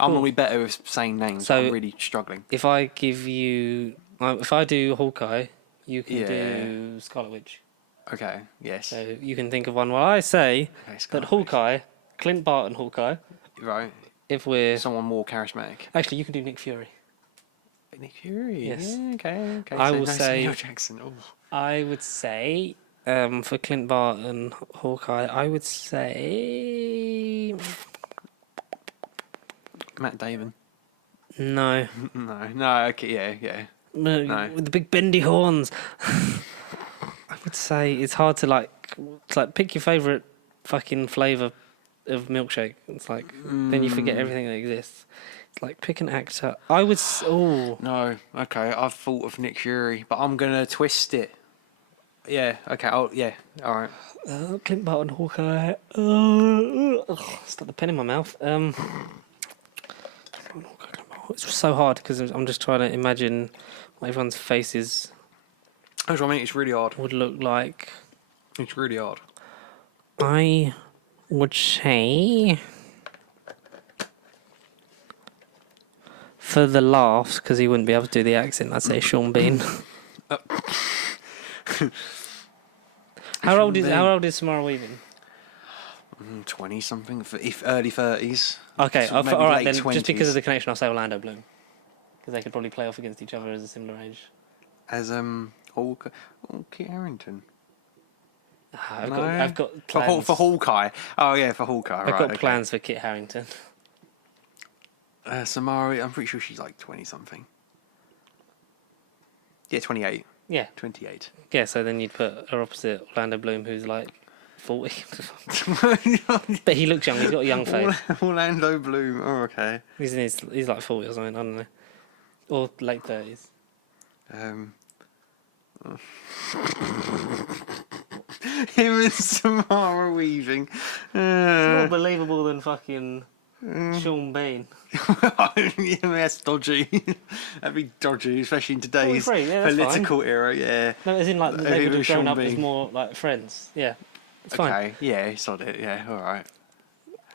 I'm normally better with saying names. So- I'm really struggling. If I give you, if I do Hawkeye, you can Yeah. do Scarlet Witch. Okay. Yes. So you can think of one while I say Okay, that Scarlet Witch. Hawkeye, Clint Barton Hawkeye. Right. If we're Someone more charismatic. actually, you can do Nick Fury. Nick Fury. Yes. Yeah, okay. I So will no say- Samuel Jackson. Oh. I would say for Clint Barton Hawkeye, I would say Matt Damon. no. No. Okay. Yeah. No. With the big bendy horns. I would say it's hard to it's like pick your favourite fucking flavour of milkshake. It's like then you forget everything that exists. It's like pick an actor. I would. No. Okay. I've thought of Nick Fury, but I'm gonna twist it. Yeah. Okay. Yeah. All right. Clint Barton Hawkeye. Stuck the pen in my mouth. It's so hard because I'm just trying to imagine what everyone's faces That's what I mean. It's really hard. would look like. It's really hard. I would say for the laughs, because he wouldn't be able to do the accent, I'd say Sean Bean. How old is Samara Weaving? 20 something, if early 30s. Okay, So maybe all right late then. Just because 20s. of the connection, I'll say Orlando Bloom, because they could probably play off against each other as a similar age. As Kit Harington. I've got plans. For Hawkeye. Oh yeah, for Hawkeye. I've right, got okay. plans for Kit Harington. Samara, I'm pretty sure she's like 20 something. Yeah, 28. Yeah. 28. Yeah, so then you'd put her opposite Orlando Bloom, who's like 40. But he looks young. He's got a young face. Orlando Bloom. Oh, okay. He's like 40 or something. I don't know, or late 30s. Him and Samara Weaving. It's more believable than fucking Sean Bean. Yeah, that's dodgy. That'd be dodgy, especially in today's 43, yeah, that's political era. Yeah. No, as in like they would have Sean grown up Bean. as more like friends. Yeah, it's Okay. fine. Yeah, sod it. Yeah. All right.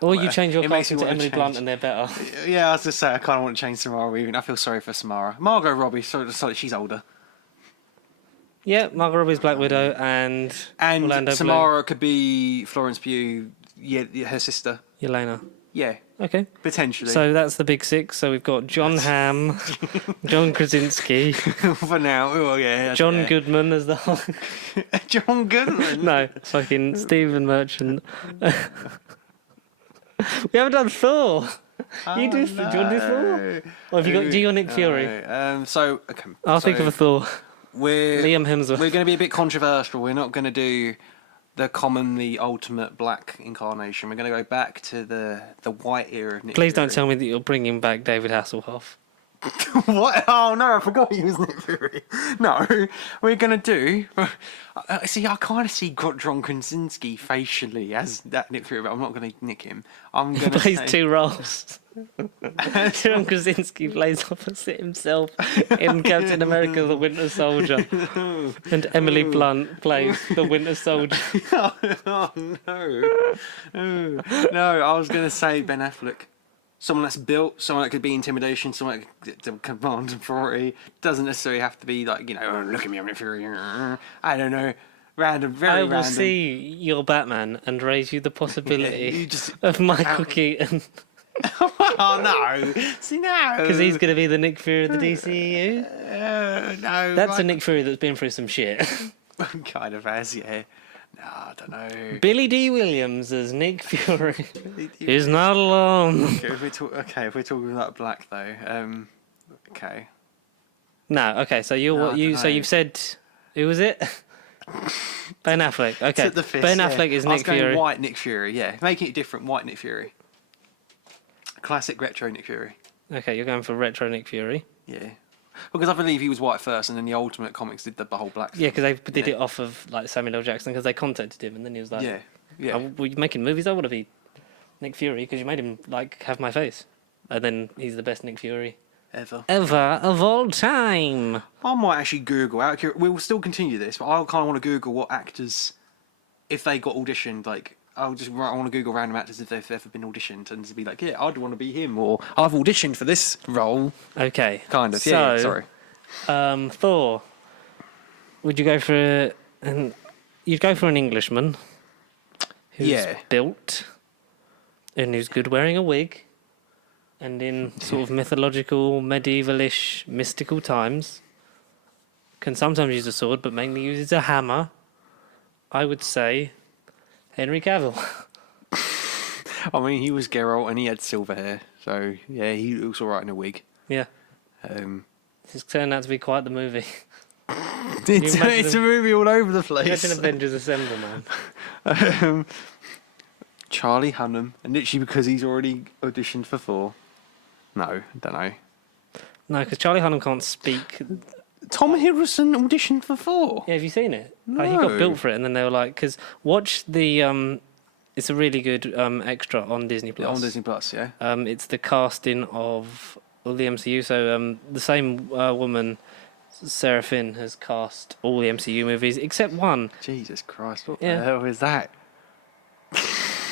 Or you change your It makes casting me to wanna Emily change. Blunt and they're better. Yeah, I was just saying, I kind of want to change Samara Weaving. I feel sorry for Samara. Margot Robbie, so she's older. Yeah, Margot Robbie's Black Widow and Orlando Samara could be Florence Pugh, yeah, her sister. Bloom. Yelena. Yeah, Okay. potentially. So that's the big six. So we've got John Hamm, John Krasinski, for now, oh yeah. John yeah. Goodman as the John Goodman. no, fucking Stephen Merchant. We haven't done Thor. You do. Do you want to do Thor? Or have you got? Do you got Nick Fury? So okay. I'll think of a Thor. We're Liam Hemsworth. We're going to be a bit controversial. We're not going to do the ultimate black incarnation. We're going to go back to the white era of Nick Please don't Fury. tell me that you're bringing back David Hasselhoff. What? Oh no, I forgot he was Nick Fury. No, we're gonna do. See, I kind of see John Krasinski facially as that Nick Fury, but I'm not gonna nick him. I'm He gonna plays say, two roles. John Krasinski plays opposite himself in Captain America: The Winter Soldier, and Emily Blunt plays the Winter Soldier. oh no, no! I was gonna say Ben Affleck. Someone that's built, someone that could be intimidation, someone that could command authority. Doesn't necessarily have to be like, oh, look at me, I'm Nick Fury. I don't know. Random, very I random. will see your Batman and raise you the possibility you just- of Michael Keaton. Oh no! See now, Because he's going to be the Nick Fury of the DCEU. no. That's a Nick Fury that's been through some shit. kind of has, yeah. No, I don't know. Billy D. Williams as Nick Fury. He's not alone. If we're talking about black though, okay. No, okay. So No, I don't know. you've said who was it? Ben Affleck. Okay. The fist, Ben yeah. Affleck is I was Nick going Fury. white Nick Fury, yeah. Making it different, white Nick Fury. Classic retro Nick Fury. Okay, you're going for retro Nick Fury. Yeah. Because I believe he was white first, and then the Ultimate Comics did the whole black thing. Yeah, because they did it off of like Samuel L. Jackson because they contacted him and then he was like, Yeah, yeah. "Oh, were you making movies? I want to be Nick Fury because you made him like have my face." And then he's the best Nick Fury Ever. of all time. I might actually Google out. We will still continue this, but I kind of want to Google what actors, if they got auditioned, like I want to Google random actors if they've ever been auditioned and to be like, yeah, I'd want to be him, or I've auditioned for this role. Okay. Kind of. So, Yeah. Sorry. Thor. Would you go for you'd go for an Englishman who's Yeah. built and who's good wearing a wig and in sort of mythological, medievalish, mystical times. Can sometimes use a sword, but mainly uses a hammer. I would say Henry Cavill. I mean, he was Geralt and he had silver hair, so yeah, he looks alright in a wig. Yeah. It's turned out to be quite the movie. It's imagine a movie all over the place. Imagine Avengers Assemble, man. Charlie Hunnam, and literally because he's already auditioned for Thor. No, don't know. No, because Charlie Hunnam can't speak. Tom Hiddleston auditioned for Thor. Yeah, have you seen it? Like, he got No. built for it, and then they were like, because watch the. It's a really good extra on Disney Plus. On Disney Plus, yeah. It's the casting of all the MCU. So the same woman, Sarah Finn, has cast all the MCU movies except one. Jesus Christ, what Yeah. the hell is that?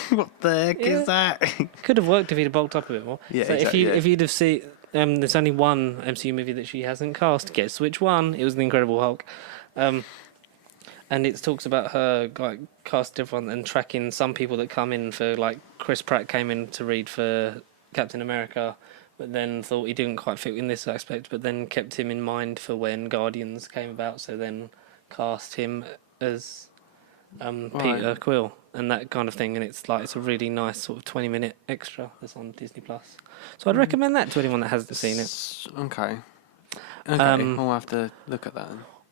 What the heck Yeah. is that? Could have worked if he'd have bulked up a bit more. Yeah, so exactly, yeah. if you'd have seen, there's only one MCU movie that she hasn't cast. Guess which one? It was The Incredible Hulk. And it talks about her like cast everyone and tracking some people that come in for like Chris Pratt came in to read for Captain America, but then thought he didn't quite fit in this aspect, but then kept him in mind for when Guardians came about, so then cast him as Peter Quill. and that kind of thing, and it's a really nice sort of 20-minute extra that's on Disney Plus. So I'd recommend that to anyone that hasn't seen it. Okay. Okay, we'll have to look at that.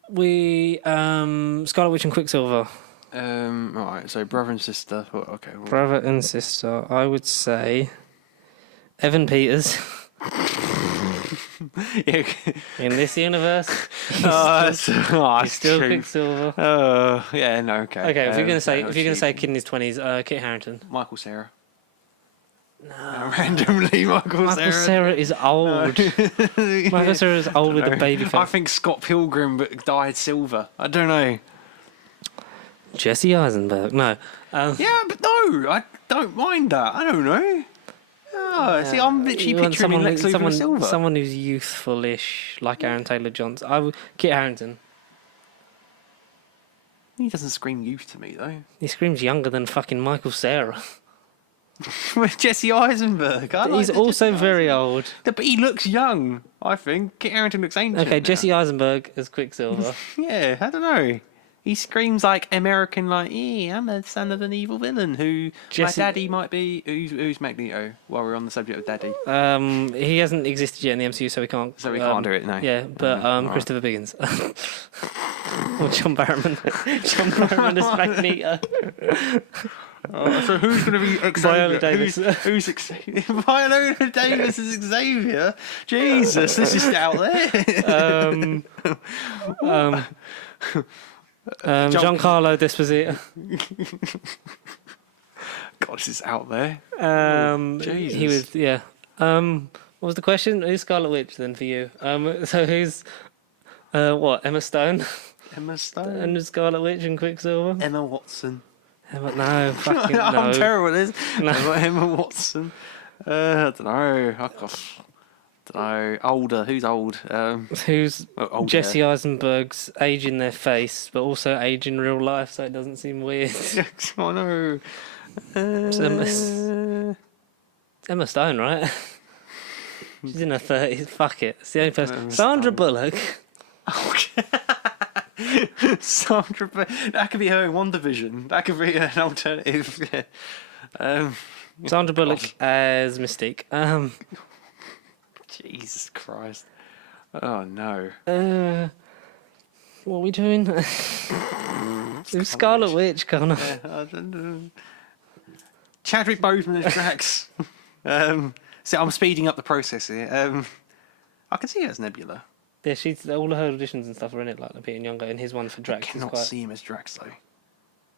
We Scarlet Witch and Quicksilver, Alright, so brother and sister. Okay. brother and sister. I would say Evan Peters. Yeah. In this universe, That's he's still true. Quicksilver. Yeah, no, okay. Okay, if you're gonna say cheap. a kid in his 20s, Kit Harington. Michael Cera. No, Randomly, Michael Cera is old. Michael Cera is old with a baby face. I think Scott Pilgrim but dyed silver. I don't know. Jesse Eisenberg. No. Yeah, but no, I don't mind that. I don't know. Oh, see, I'm literally You want picturing Lex Luthor with silver. someone who's youthful-ish, like Aaron Taylor-Johnson. Kit Harington. He doesn't scream youth to me, though. He screams younger than fucking Michael Cera. With Jesse Eisenberg. He's also very old. But he looks young, I think. Kit Harington looks ancient. Okay, now. Jesse Eisenberg as Quicksilver. Yeah, I don't know. He screams like American, like, I'm a son of an evil villain who my daddy might be. Who's Magneto? While we're on the subject of daddy. He hasn't existed yet in the MCU, so we can't. So we can't do it, no. Yeah, but Christopher Biggins. Or John Barrowman. John Barrowman as Magneto. So who's going to be Viola Xavier? Davis. Who's Xavier? Viola Davis is Xavier. Jesus, this is out there. Giancarlo Esposito. God, this is out there. Jesus. He was, yeah. What was the question? Who's Scarlet Witch then for you? So who's Emma Stone? Emma Stone. And Scarlet Witch and Quicksilver? Emma Watson. No, fucking no. I'm terrible at this. No. Emma Watson. I don't know. I don't know. Older. Who's old? Who's older. Jesse Eisenberg's age in their face, but also age in real life, so it doesn't seem weird. I know. It's Emma Stone, right? She's in her 30s. Fuck it. It's the only person. Sandra Bullock. Sandra Bullock. That could be her in WandaVision. That could be an alternative. Sandra Bullock as Mystique. Jesus Christ. Oh no. What are we doing? It's Scarlet Witch, Connor. I don't know. Chadwick Boseman as Drax. So I'm speeding up the process here. I can see her as Nebula. Yeah, all of her auditions and stuff are in it, like Peter Younger, and his one for Drax. I cannot see him as Drax though.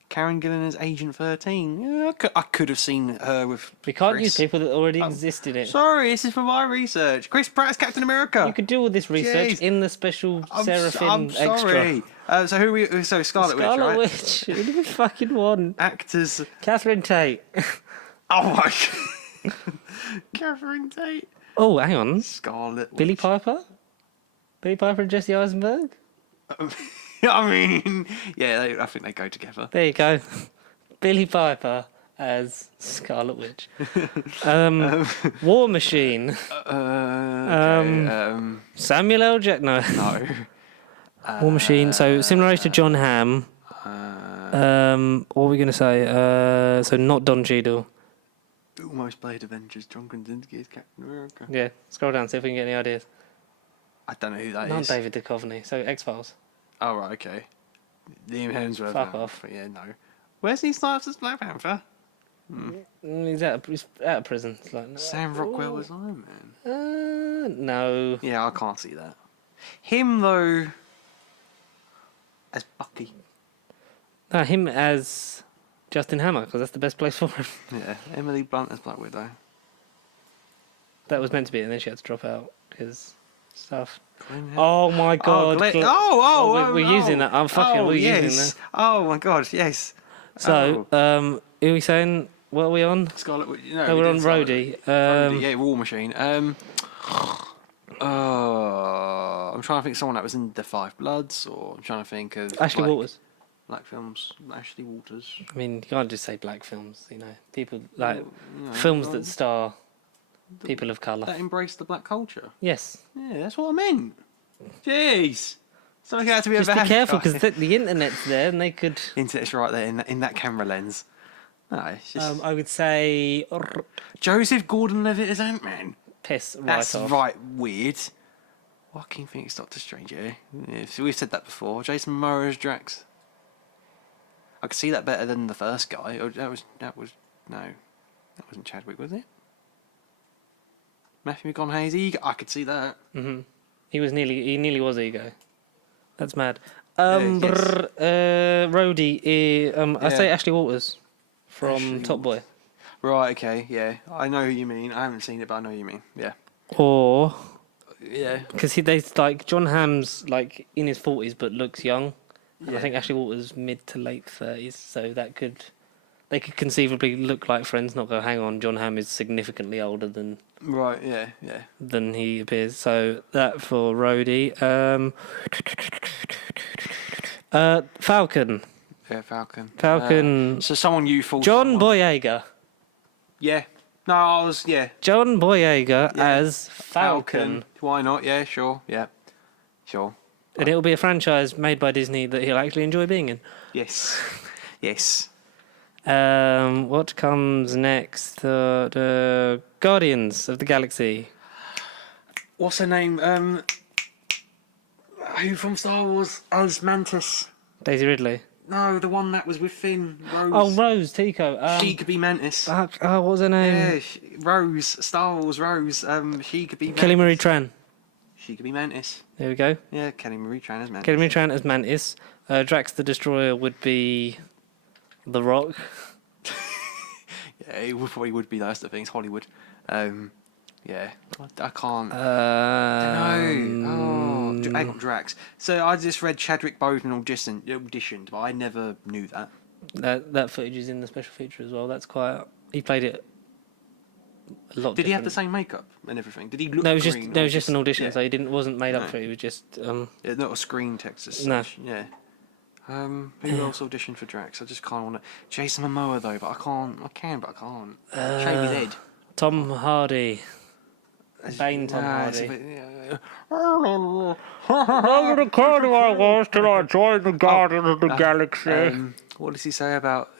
Karen Gillan as Agent 13. Yeah, I could have seen her with. We can't Chris. use people that already exist in it. Sorry, this is for my research. Chris Pratt as Captain America. You could do all this research Jeez. in the special Seraphim I'm sorry. extra. So who we? So Scarlet Witch, Scarlet right? Witch. Who do we fucking want? Actors. Catherine Tate. Oh my God. Catherine Tate. Oh, hang on. Scarlet Witch. Billy Piper? Billy Piper and Jesse Eisenberg? I mean, yeah, I think they go together. There you go. Billy Piper as Scarlet Witch. War Machine. Samuel L. Jackson. No. No. War Machine. So similar age to John Hamm. What were we going to say? So not Don Cheadle. Almost played Avengers. John Krasinski as Captain America. Yeah. Scroll down, see if we can get any ideas. I don't know who that Not is. David Duchovny. So X-Files. Oh, right, okay. Liam Hemsworth. Fuck off. Yeah, no. Where's he starts as Black Panther? He's out of prison. It's like, no. Sam Rockwell as Iron Man. No. Yeah, I can't see that. Him, though, as Bucky. No, him as Justin Hammer, because that's the best place for him. Yeah, Emily Blunt as Black Widow. That was meant to be, and then she had to drop out because stuff. Glenn Oh my god. We're using that. We're using that. Oh my god, yes. So, who are we saying? What are we on? Scarlet Witch. No, we're on Rhodey. Yeah, War Machine. I'm trying to think of someone that was in The Five Bloods, or I'm trying to think of Ashley Waters. Black films. Ashley Waters. I mean, you can't just say black films, you know. People, like, films that star people of colour. That embrace the black culture. Yes. Yeah, that's what I meant. Jeez. Something had to be a Just be bad careful, guy. because the internet's there, and they could... Internet's right there in that camera lens. No, it's just I would say Joseph Gordon-Levitt as Ant-Man. piss right That's off. right, weird. Joaquin Phoenix, Doctor Strange. Yeah, so we've said that before. Jason Momoa as Drax. I could see that better than the first guy. Oh, that wasn't Chadwick, was it? Matthew McConaughey's Ego. I could see that. He nearly was Ego. That's mad. Yes. Rhodey. I say Yeah. Ashley Walters from Ashley Top Boy. Right. Okay. Yeah. I know who you mean. I haven't seen it, but I know who you mean. Yeah. Or Yeah. because they like John Hamm's like in his 40s but looks young, and I Yeah. think Ashley Walters mid to late 30s. So they could conceivably look like friends. Not go. Hang on, John Hamm is significantly older Right. Yeah. Yeah. than he appears. So that for Rhodey. Falcon. Yeah. Falcon. Falcon. So someone youthful. John someone- Boyega. Yeah. No, I was. Yeah. John Boyega Yeah. as Falcon. Why not? Yeah. Sure. Yeah. Sure. And it'll be a franchise made by Disney that he'll actually enjoy being in. Yes. Yes. What comes next? The Guardians of the Galaxy. What's her name? Who from Star Wars? As Mantis. Daisy Ridley. No, the one that was with Finn. Rose. Oh, Rose Tico. She could be Mantis. What was her name? Yeah, Rose. Star Wars Rose. She could be Mantis. Kelly Marie Tran. She could be Mantis. There we go. Yeah, Kelly Marie Tran as Mantis. Kelly Marie Tran as Mantis. Drax the Destroyer would be The Rock. Yeah, it probably would be. That's the thing. It's Hollywood. Yeah, I can't. No. Hang on, Drax. So I just read Chadwick Boseman auditioned, but I never knew that. That footage is in the special feature as well. That's quite. He played it a lot. Did he have the different. same makeup and everything? Did he look? No, it was green, just or an audition, yeah. so he wasn't made up No. for it. He was just Yeah, not a screen text as No. such. Yeah. Who else auditioned for Drax? I just kind of want to. Jason Momoa though, but I can't. I can, but I can't. Shave his head. Tom Hardy. Bane Tom Nah, Hardy. Over the corner I was till I joined the Guardians of the Galaxy. What does he say about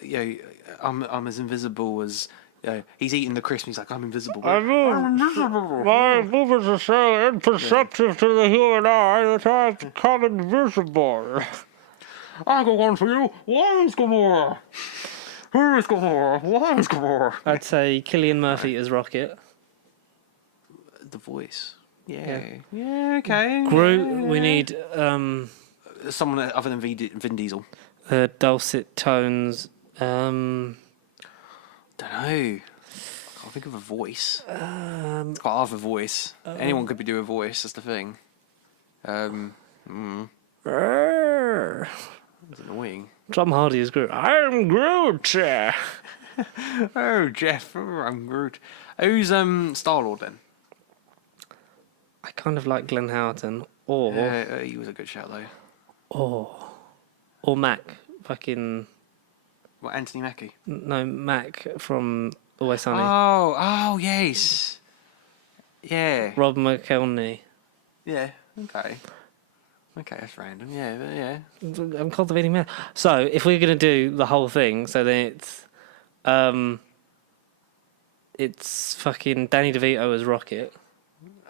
I'm as invisible as he's eating the crisp and he's like I'm invisible. My movements are so imperceptive to the human eye that I've become invisible. I got one for you. Why is Gamora? Who is Gamora? Why is Gamora? I'd say Cillian Murphy as Rocket. The voice. Yeah. Okay. Groot, yeah. we need Someone other than Vin Diesel. dulcet tones. Don't know. I can't think of a voice. It's quite hard for a voice. Anyone could do a voice. That's the thing. It's annoying. Tom Hardy is Groot. I'm Groot. Oh, Jeff, I'm Groot. Who's Star-Lord then? I kind of like Glenn Howerton. Or He was a good shout though. or Mac. Fucking What, Anthony Mackie? no, Mac from Always Sunny. Oh, yes. Yeah. Rob McElhenney. Yeah. Okay. Okay, that's random. Yeah, but yeah. I'm cultivating man. So if we're gonna do the whole thing, so then it's fucking Danny DeVito as Rocket.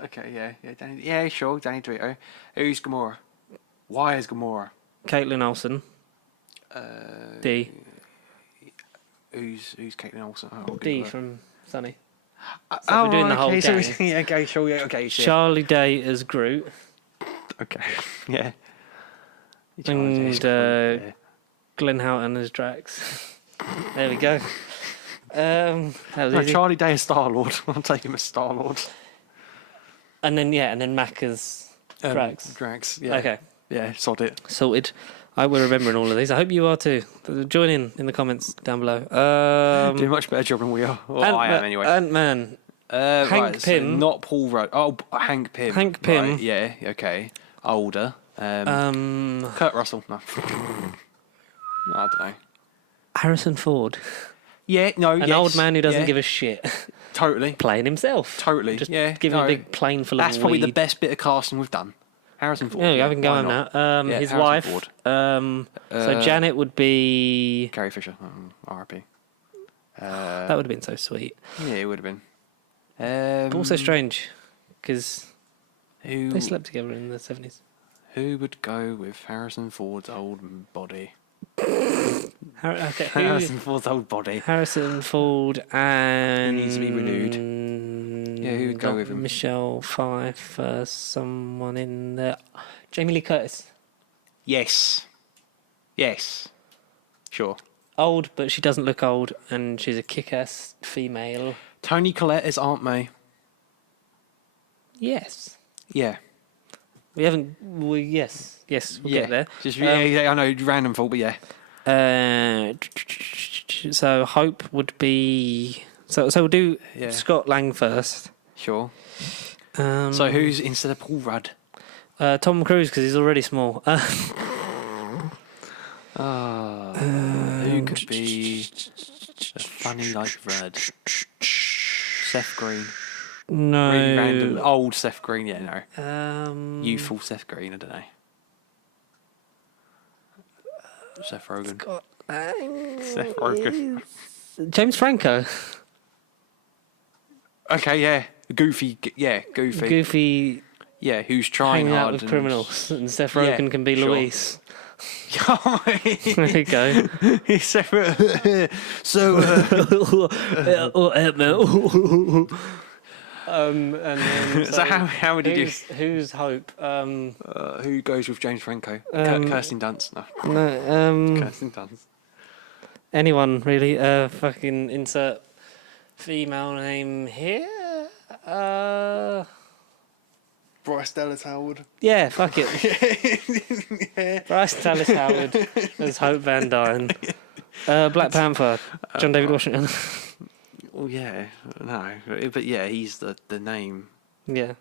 Okay, yeah. Danny, yeah, sure. Danny DeVito. Who's Gamora? Why is Gamora? Caitlin Olsen. D. Who's Caitlin Olsen? Oh, I'll D Google from Sunny. that. So we're doing the whole so gang. yeah, okay, sure. Yeah, okay, shit. Charlie Day as Groot. Okay. Yeah. And Yeah. Glenn Houghton as Drax. There we go. That was No, easy. Charlie Day as Star-Lord. I'll take him as Star-Lord. And then Mac as Drax. Drax, yeah. Okay. Yeah, sod it. Sorted. We're remembering all of these. I hope you are too. Join in the comments down below. Do a much better job than we are. Well, I am anyway. Ant-Man. Hank right, so Pym. not Paul Rudd. Oh, Hank Pym. Hank Pym. Right, yeah, okay. Older. Kurt Russell. No. No, I don't know. Harrison Ford. Yeah, no, An old man who doesn't give a shit. Totally. Playing himself. Totally. Just yeah. give him a big plane full That's of probably the weed. best bit of casting we've done. Harrison Ford. Yeah, I can go why on not? now. Yeah, His Harrison wife. Ford. So Janet would be Carrie Fisher. R.I.P. That would have been so sweet. Yeah, it would have been. But also strange, because Who they slept together in the 70s. who would go with Harrison Ford's old body? Okay, Harrison Ford's old body. Harrison Ford and... Who needs to be renewed? Yeah, who would go with him? Michelle Pfeiffer, someone in there. Jamie Lee Curtis. Yes. Yes. Sure. Old, but she doesn't look old, and she's a kick-ass female. Toni Collette is Aunt May. Yes. Yeah. We haven't... yes, we'll get there. Just, yeah, I know, random thought, but yeah. So Hope would be... So we'll do Scott Lang first. Sure. So who's instead of Paul Rudd? Tom Cruise, because he's already small. Who could be a funny like Rudd? Seth Green. No. Really random. Old Seth Green, yeah, no. Youthful Seth Green, I don't know. Seth Rogen. Scott Seth Rogen. James Franco. Okay, yeah. Goofy. Goofy Yeah, who's trying hanging hard out with criminals. And Seth Rogen can be sure. Luis. There you go. And then, So how would you do? Who's Hope? Who goes with James Franco? Kirsten Dunst. No. No, Kirsten Dunst. anyone really. Fucking insert female name here. Bryce Dallas Howard. Yeah, fuck it. Yeah. Bryce Dallas Howard as Hope Van Dyne. Black Panther, John David Washington. Well, yeah, no, but yeah, he's the name. Yeah.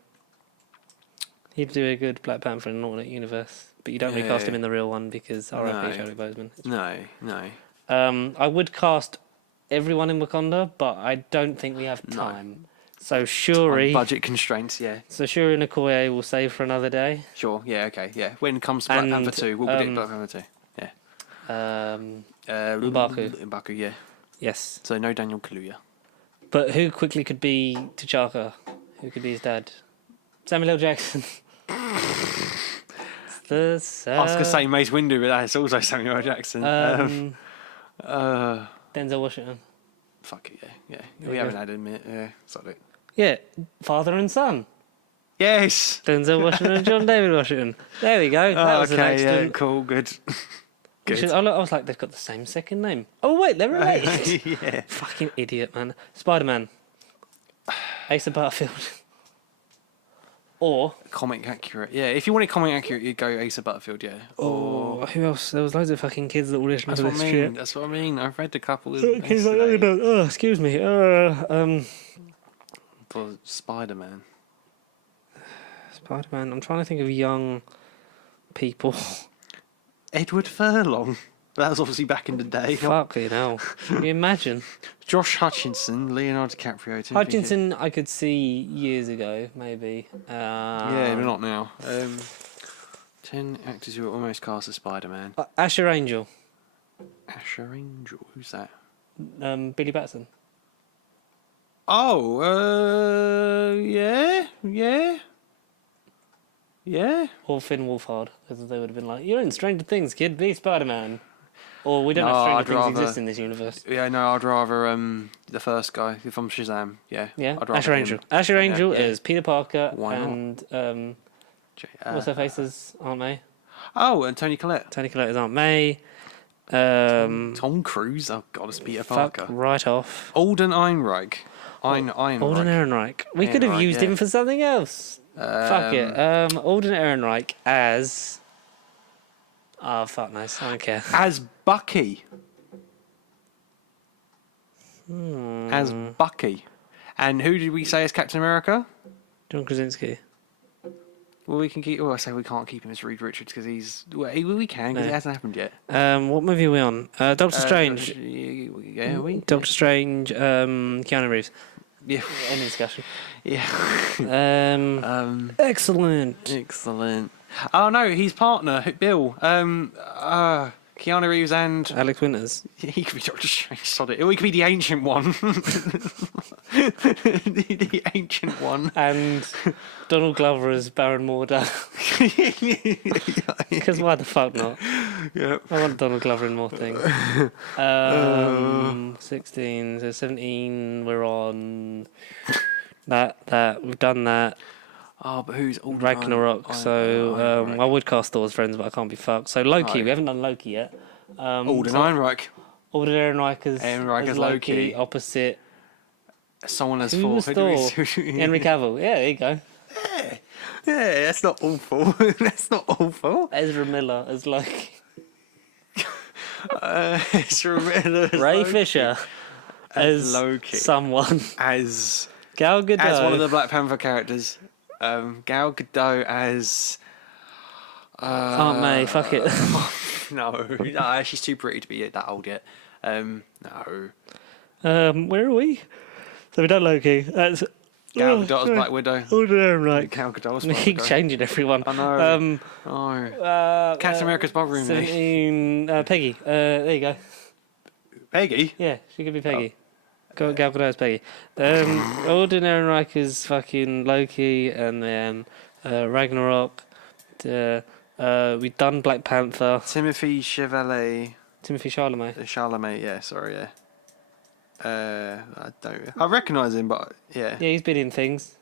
He'd do a good Black Panther in an alternate universe, but you don't recast him in the real one because R.I.P. Chadwick Boseman. No. I would cast everyone in Wakanda, but I don't think we have time. So Shuri... Budget constraints, yeah. So Shuri and Okoye will save for another day. Sure, yeah, okay, yeah. When it comes to Black Panther 2, we'll predict Black Panther 2. Yeah. M'Baku, yeah. Yes. So no Daniel Kaluuya. But who quickly could be T'Chaka? Who could be his dad? Samuel L. Jackson. I was going to say Mace Windu, but that's also Samuel L. Jackson. Denzel Washington. Fuck it, yeah. We haven't had him yet, yeah. Sorry. Yeah, father and son. Yes! Denzel Washington and John David Washington. There we go. That was an excellent... yeah, cool, good. Good. I was like, they've got the same second name. Oh, wait, they're related. Yeah. Fucking idiot, man. Spider-Man. Asa Butterfield. Or... Comic accurate. Yeah, if you wanted comic accurate, you'd go Asa Butterfield, yeah. Or who else? There was loads of fucking kids that auditioned for this shit. That's what I mean. I've read a couple of Kids like, oh, excuse me. For Spider-Man. Spider-Man. I'm trying to think of young people. Edward Furlong. That was obviously back in the day. Fucking hell. Can you imagine? Josh Hutchinson, Leonardo DiCaprio. Hutchinson, I could see years ago, maybe. Yeah, but not now. 10 actors who were almost cast as Spider-Man. Asher Angel. Asher Angel? Who's that? Billy Batson. Oh, yeah. Or Finn Wolfhard, because they would have been like, "You're in Stranger Things, kid. Be Spider-Man." Or we don't know if Stranger Things exist in this universe. Yeah, no, I'd rather the first guy from Shazam. Yeah. Yeah. I'd Asher Angel. Asher Angel yeah. is Peter Parker. Why and what's her face as Aunt May? Oh, and Toni Collette. Toni Collette is Aunt May. Tom Cruise. Oh God, it's Peter Parker. Right off. Alden Ehrenreich. Alden Ehrenreich. We could have used him for something else. Fuck it. Alden Ehrenreich as... Oh, fuck nice. I don't care. As Bucky. As Bucky. And who did we say as Captain America? John Krasinski. Well, we can keep... Oh, I say we can't keep him as Reed Richards because he's... Well, we can because it hasn't happened yet. What movie are we on? Doctor Strange. Yeah, we... Doctor Strange, Keanu Reeves. Yeah. Any discussion. Yeah. Excellent. Excellent. Oh, no, his partner, Bill. Keanu Reeves and Alex Winters. he could be Doctor Strange. Sod it. Or he could be the ancient one. the ancient one. And Donald Glover as Baron Mordo. Because why the fuck not? Yep. I want Donald Glover in more things. 16, so 17, we're on that. We've done that. Oh, but who's all Ragnarok, so I would cast Thor's friends, but I can't be fucked. So Loki, we haven't done Loki yet. Alden Ehrenreich. Alden Ehrenreich as Loki. opposite. Someone as Who Thor. was Thor? Henry Cavill. Yeah, there you go. Yeah, that's not awful. That's not awful. Ezra Miller as Loki. Ezra Miller as Ray Loki. Fisher as Loki. someone. As Gal Gadot as one of the Black Panther characters. Gal Gadot as Aunt May. Fuck it. no, she's too pretty to be that old yet. No. Where are we? So we've done Loki. That's Gal Gadot as Black Widow. Alden Ehrenreich. Gal Gadot as We Black keep Widow. changing everyone. I know. Captain America's bothering me. 17, Peggy. There you go. Peggy? Yeah, she could be Peggy. Gal Gadot as Peggy. Alden Ehrenreich is fucking Loki, and then Ragnarok. We've done Black Panther. Timothy Chalamet. Timothy Chalamet. Chalamet, yeah, sorry, yeah. I recognise him, but yeah. Yeah, he's been in things.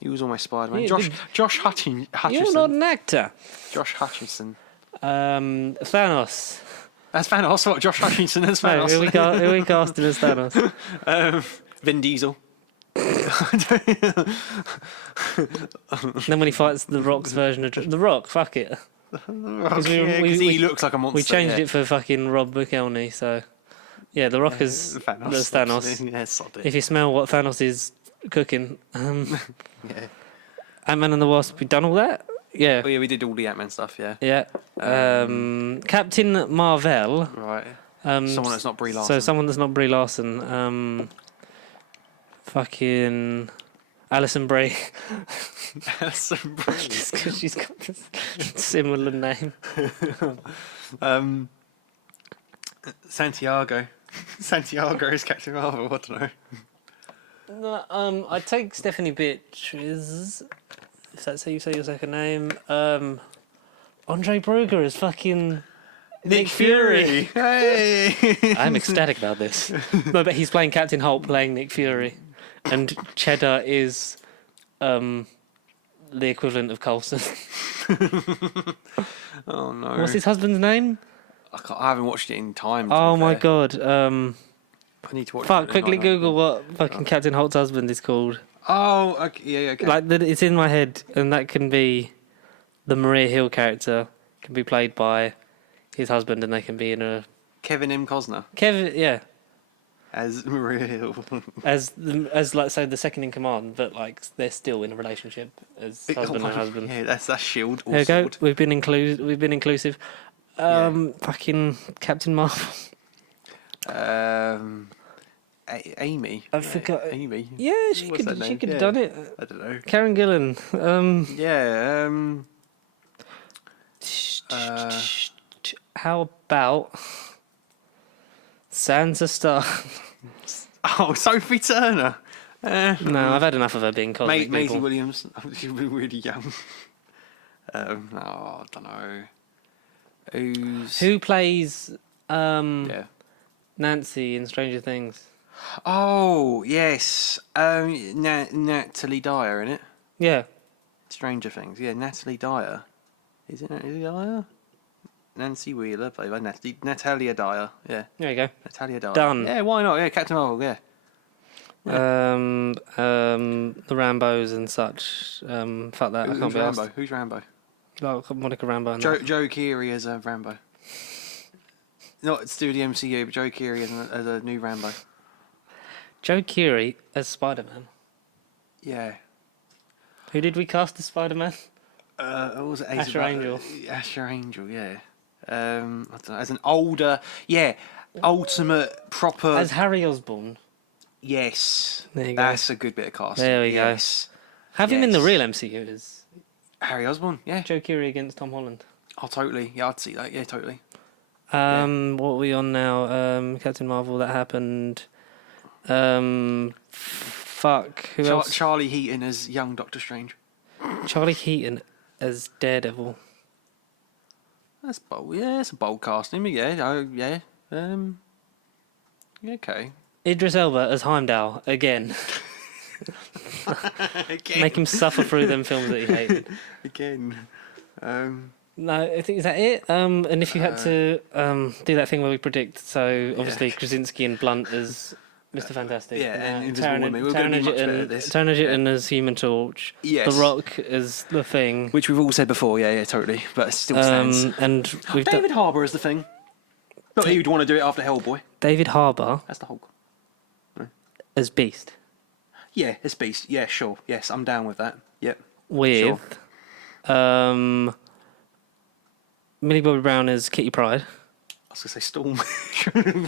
He was almost Spider-Man. Yeah, Josh Hutchison. You're not an actor. Josh Hutchison. Thanos. That's Thanos. What? Josh Hutchinson as No, Thanos. who we casting as Thanos? Vin Diesel. Then when he fights the Rock's version of The Rock, fuck it. Because we- he looks like a monster. We changed it for fucking Rob McElhenney, so yeah, The Rock is Thanos. Yeah, sod it. If you smell what Thanos is cooking, Yeah. Ant-Man and the Wasp, we done all that? Yeah, Oh yeah, we did all the Ant-Man stuff. Yeah. yeah. Captain Marvel. Right. Um, Someone that's not Brie Larson. So someone that's not Brie Larson. Fucking Alison Brie. Alison Brie. Just 'cause she's got this similar name. Santiago. Santiago is Captain Marvel. I don't know. No, I take Stephanie Beatriz, if that's how you say your second name. Andre Brugger is fucking Nick Fury. Hey. I'm ecstatic about this. No, but he's playing Captain Holt, playing Nick Fury, and Cheddar is the equivalent of Coulson. Oh no. What's his husband's name? I haven't watched it in time. to Oh be my fair. god. I need to watch Fuck, it. quickly No. Google what fucking Captain Holt's husband is called. Oh, okay. Yeah, okay. Like, it's in my head, and that can be the Maria Hill character, can be played by his husband, and they can be in a... Kevin M. Costner Kevin, yeah. as Maria Hill. As like, say, the second in command, but like they're still in a relationship as husband and husband. Yeah, that's Shield. There we go. Sword. We've been inclusive. Yeah. Fucking Captain Marvel. Amy. I forgot. Amy. Yeah, she What's that could name? have Yeah. done it. I don't know. Karen Gillan. Yeah. How about Sansa Stark? Oh, Sophie Turner. No, I've had enough of her being cosmic Maisie people. Williams. She's really young. I don't know. Who plays Yeah. Nancy in Stranger Things? Oh yes. Natalie Dyer in it. Yeah. Stranger Things. Yeah, Natalie Dyer. Is it Natalie Dyer? Nancy Wheeler, played by Natalia Dyer. Yeah, There you go. Natalia Dyer. Done. Yeah, why not? Yeah, Captain Marvel. Yeah. The Rambos and such. Fuck that. I can't Who's be Rambo? asked. Who's Rambo? Like Monica Rambo. And Joe Keery as a Rambo. Not to do with the MCU, but Joe Keery as a new Rambo. Joe Keery as Spider-Man. Yeah. Who did we cast as Spider-Man? What was it? Asher Angel. Asher Angel. Yeah. I don't know. As an older, ultimate proper. As Harry Osborn. Yes. There you go. That's a good bit of casting. There we go. Yes. Have him in the Yes. real MCU as Harry Osborn. Yeah. Joe Keery against Tom Holland. Oh, totally. Yeah, I'd see that. Yeah, totally. What are we on now? Captain Marvel, that happened. Fuck. Who else? Charlie Heaton as young Doctor Strange. Charlie Heaton as Daredevil. That's bold. Yeah, it's a bold casting. Yeah, yeah. Okay. Idris Elba as Heimdall again. Again. Make him suffer through them films that he hated. Again. No, I think is that it. And if you had to do that thing where we predict, so obviously Yeah. Krasinski and Blunt as Mr. Fantastic. Yeah, and Invisible Woman. We're going to be much better at this. Taron Egerton as Human Torch. Yes. The Rock as The Thing. Which we've all said before. Yeah, totally. But it still stands. And we've David Harbour as The Thing. Not that you'd want to do it after Hellboy. David Harbour That's the Hulk. as Beast. Yeah, it's Beast. Yeah, sure. Yes, I'm down with that. Yep. With Millie Bobby Brown as Kitty Pryde. I was going to say Storm.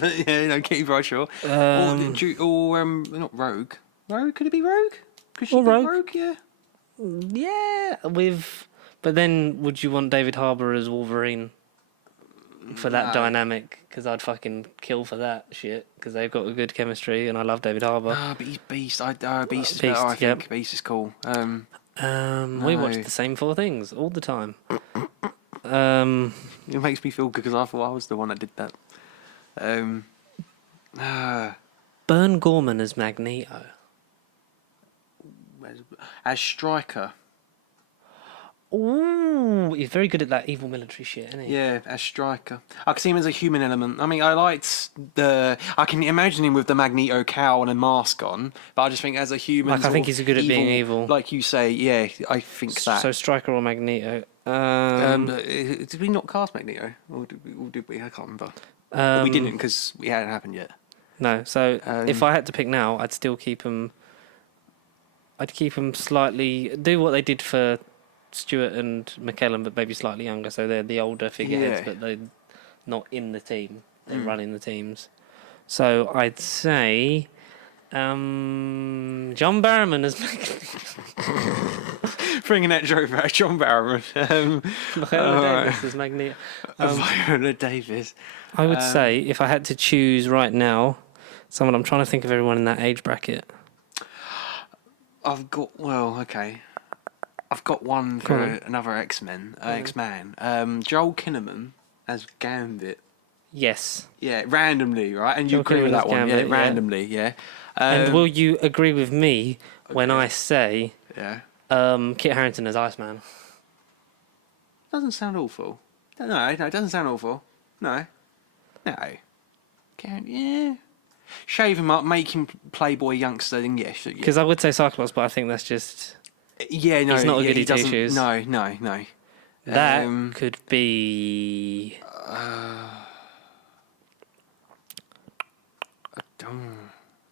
But yeah, Kitty Pryde, sure. Or not Rogue. Rogue? Could it be Rogue? Could she Or be Rogue. Rogue? Yeah. Yeah, but then would you want David Harbour as Wolverine for that dynamic? Because I'd fucking kill for that shit. Because they've got a good chemistry, and I love David Harbour. But he's Beast. Beast is Beast, better, I think. yep. Beast is cool. We watch the same 4 things all the time. It makes me feel good because I thought I was the one that did that. Bern Gorman as Magneto. As Striker. Ooh, he's very good at that evil military shit, isn't he? Yeah, as Striker. I can see him as a human element. I mean, I can imagine him with the Magneto cowl and a mask on, but I just think as a human... Like, I think he's good at being evil. Like you say, yeah, I think that. So Striker or Magneto. Did we not cast Magneto? Or did we? I can't remember. We didn't because it hadn't happened yet. No, so if I had to pick now, I'd still keep him... I'd keep him slightly... Do what they did for Stewart and McKellen, but maybe slightly younger, so they're the older figureheads, but they're not in the team. They're running the teams. So I'd say John Barrowman as Bringing that joke back, John Barrowman. Viola Davis as Magneto. Viola Davis. I would say if I had to choose right now, someone, I'm trying to think of everyone in that age bracket. I've got one for another X-Man. Joel Kinnaman as Gambit. Yes. Yeah, randomly, right? And you Joel agree with Kinnaman that as one, Gambit, yeah? Randomly, yeah. And will you agree with me when I say Kit Harington as Iceman? Doesn't sound awful. No, it doesn't sound awful. No. Yeah. Shave him up, make him Playboy youngster, then yes. Because I would say Cyclops, but I think that's just... Yeah, no. He's not a goody he doesn't. two-shoes. No. That could be...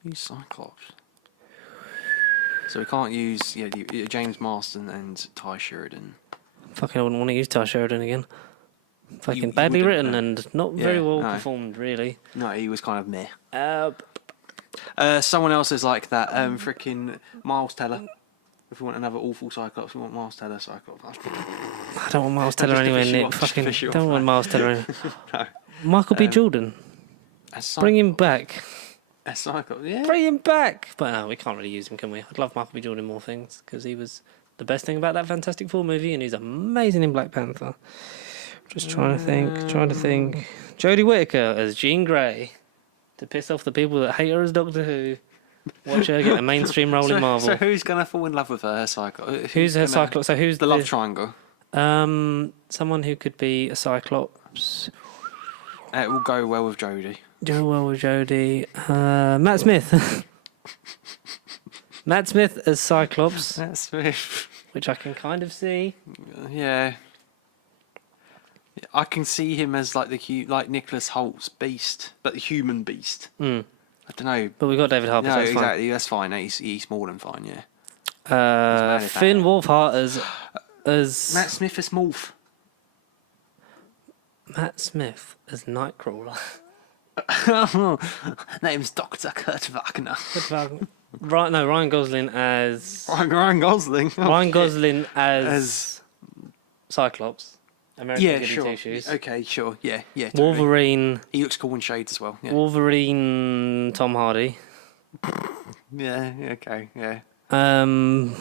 Use Cyclops. So we can't use James Marsden and Ty Sheridan. Fucking, I wouldn't want to use Ty Sheridan again. Fucking You badly wouldn't, written no. and not very well no. performed, really. No, he was kind of meh. Uh, Someone else is like that. Freaking Miles Teller. If we want another awful Cyclops, we want Miles Teller Cyclops. I don't want Miles Teller Just to anywhere fish you near. off, Fucking fish you off, don't want mate. Miles Teller. In. No. Michael B. Jordan. Bring him back. As Cyclops, yeah. Bring him back. But no, we can't really use him, can we? I'd love Michael B. Jordan in more things because he was the best thing about that Fantastic Four movie, and he's amazing in Black Panther. Just trying to think. Jodie Whittaker as Jean Grey to piss off the people that hate her as Doctor Who. Watch her get a mainstream role in Marvel. So who's gonna fall in love with her Cyclops? Who's her Cyclops? So who's the love triangle? Someone who could be a Cyclops. It will go well with Jodie. Go well with Jodie. Matt Smith. Matt Smith as Cyclops, That's which I can kind of see. yeah. I can see him as like like Nicholas Holt's Beast, but the human Beast. I don't know. But we've got David Harbour, No, so that's exactly. That's fine. He's more than fine. Yeah. fine. Finn Wolfhard as Matt Smith as Morph. Matt Smith as Nightcrawler. Name's Dr. Kurt Wagner. Right, no, Ryan Gosling as Ryan Gosling. Ryan Gosling as Cyclops. American Yeah, Goody sure. Two-Shoes. Okay, sure. Yeah, yeah. Totally. Wolverine. He looks cool in shades as well. Yeah. Wolverine. Tom Hardy. Yeah. Okay. Yeah. Um.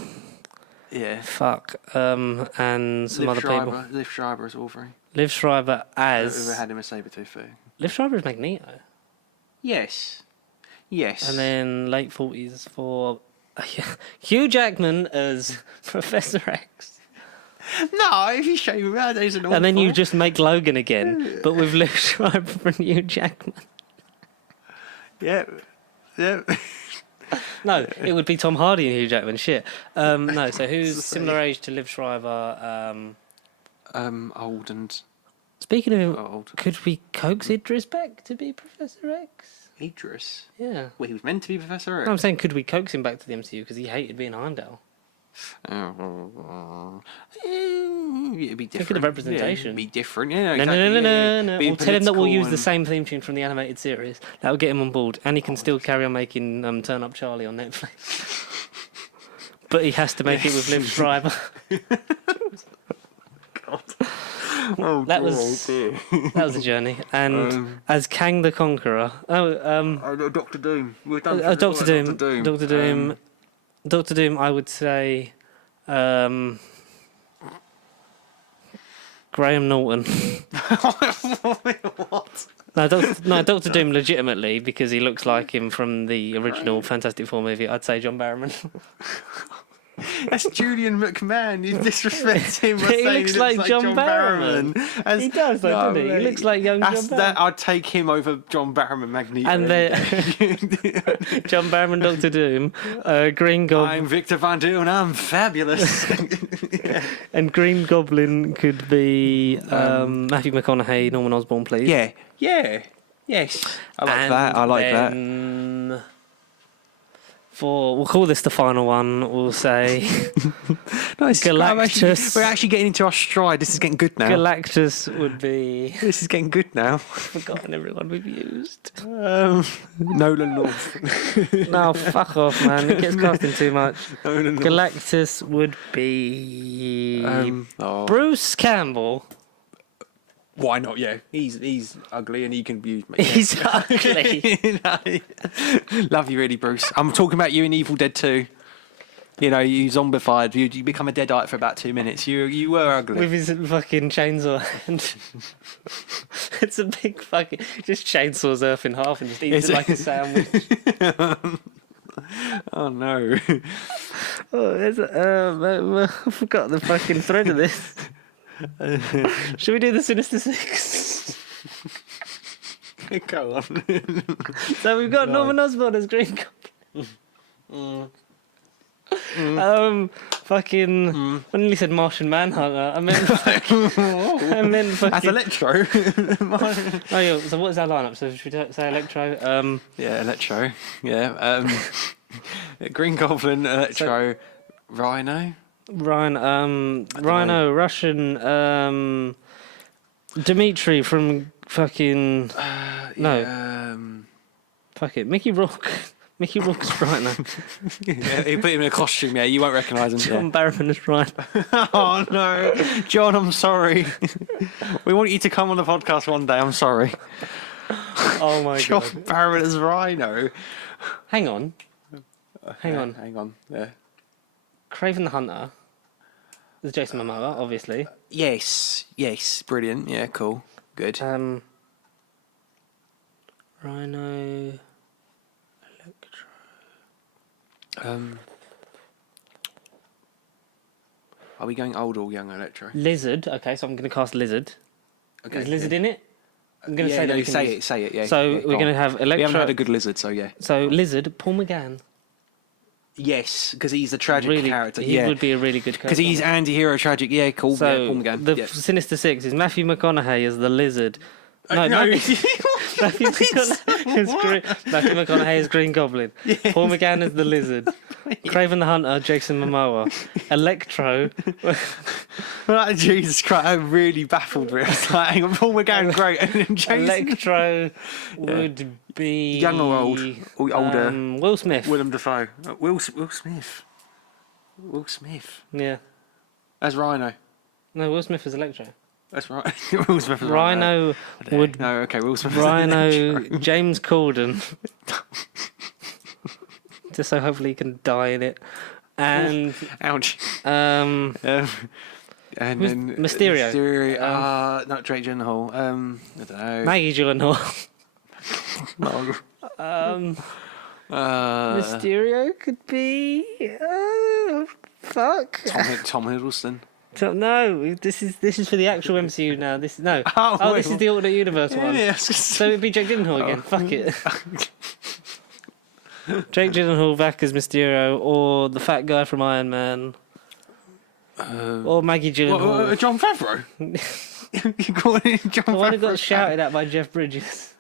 Yeah. Fuck. And some other people. Liv Schreiber as Wolverine. Liv Schreiber Who as. had him a Sabretooth thing. Liv Schreiber as Magneto. Yes. Yes. And then late 40s for Hugh Jackman as Professor X. No, if you show me that, there's an And then you just make Logan again, but with Liv Schreiber and Hugh Jackman. Yeah. Yeah. No, it would be Tom Hardy and Hugh Jackman. Shit. No, so who's similar age to Liv Schreiber? Old and Speaking of, old. could we coax Idris back to be Professor X? Idris. Yeah. Well, he was meant to be Professor X. No, I'm saying, could we coax him back to the MCU because he hated being Heimdall? It'd be different. Think of the representation. Yeah, it'd be different. Yeah, No, exactly. no. Be We'll tell him that we'll use political the same theme tune from the animated series. That'll get him on board, and he can still carry on making Turn Up Charlie on Netflix. But he has to make it with Liv Schreiber. God. Oh, That was a journey. And as Kang the Conqueror, Doctor Doom. We've done Doctor Doom. Doctor Doom. Doctor Doom. I would say Graham Norton. What? No, Doctor Doom legitimately, because he looks like him from the original Fantastic Four movie. I'd say John Barrowman. That's Julian McMahon. You disrespect him by He saying looks like John Barrowman. As, He does, though, doesn't he? He mate, looks like young John that's Barrowman. that. I'd take him over John Barrowman Magneto. And then John Barrowman, Doctor Doom, Green Goblin, I'm Victor Von Doom. I'm fabulous. and Green Goblin could be Matthew McConaughey, Norman Osborn, please. Yeah. Yes. I like that. I like that. We'll call this the final one. We'll say Nice. Galactus. We're actually getting into our stride. This is getting good now. Galactus would be. This is getting good now. I've forgotten everyone we've used. Nolan North. No, fuck off, man. It gets casting too much. Nolan North. Galactus would be Bruce Campbell. Why not? Yeah, he's ugly and he can be. He's ugly. Love you, really, Bruce. I'm talking about you in Evil Dead 2. You know, you zombified. You become a deadite for about 2 minutes. You were ugly. With his fucking chainsaw hand. It's a big fucking. Just chainsaws Earth in half and just eats it like a sandwich. Oh no. Oh, I forgot the fucking thread of this. Should we do the Sinister Six? Go on. So we've got Norman Osborn as Green Goblin. Fucking. When you said Martian Manhunter, I meant fucking. As Electro. Oh yeah. So what is our lineup? So should we say Electro? Yeah, Electro. Yeah. Green Goblin, Electro, Rhino. Rhino, Russian, Dimitri from fucking fuck it, Mickey Rourke. Mickey Rourke's Rhino. Yeah, you put him in a costume, yeah, you won't recognise him. John Barrowman is Rhino. Oh no, John, I'm sorry. We want you to come on the podcast one day. I'm sorry. Oh my John god. Barrowman as Rhino. Hang on. Hang on. Yeah. Craven the Hunter. There's Jason Momoa, obviously. Yes, brilliant. Yeah, cool, good. Rhino. Electro. Are we going old or young Electro? Lizard. Okay, so I'm going to cast Lizard. Okay, Is Lizard in it? I'm going to say that. we can use- say it. Yeah. So yeah, we're going to have Electro. We haven't had a good Lizard, so yeah. So Lizard, Paul McGann. Yes, because he's the tragic character. He would be a really good character. Because he's anti-hero tragic. Yeah, cool. So yeah, Paul McGann. the yeah. Sinister Six is Matthew McConaughey as the Lizard. No. Matthew McConaughey is Green Goblin. Yes. Paul McGann is the Lizard. Craven the Hunter, Jason Momoa. Electro. Jesus Christ, I'm really baffled with it. I was like, hang on, Paul McGann, great. And then Jason... Electro would be... Young or old? Or older? Will Smith. Willem Dafoe. Will Smith. Will Smith. Yeah. As Rhino. No, Will Smith is Electro. That's right. Will Smith is Rhino right. would. No, okay. Will Smith. Rhino James Corden. Just so hopefully he can die in it. And Ouch. um, And who's then Mysterio? Not Drake Gyllenhaal. I don't know. Maggie Gyllenhaal. No. Mysterio could be. Fuck. Tom Hiddleston. No, this is for the actual MCU now. This no. Oh, This is the alternate universe one. Yeah, So it'd be Jake Gyllenhaal again. Fuck it. Jake Gyllenhaal back as Mysterio, or the fat guy from Iron Man, or Maggie Gyllenhaal. John Favreau. You called it John The Favreau. one who got shouted at by Jeff Bridges.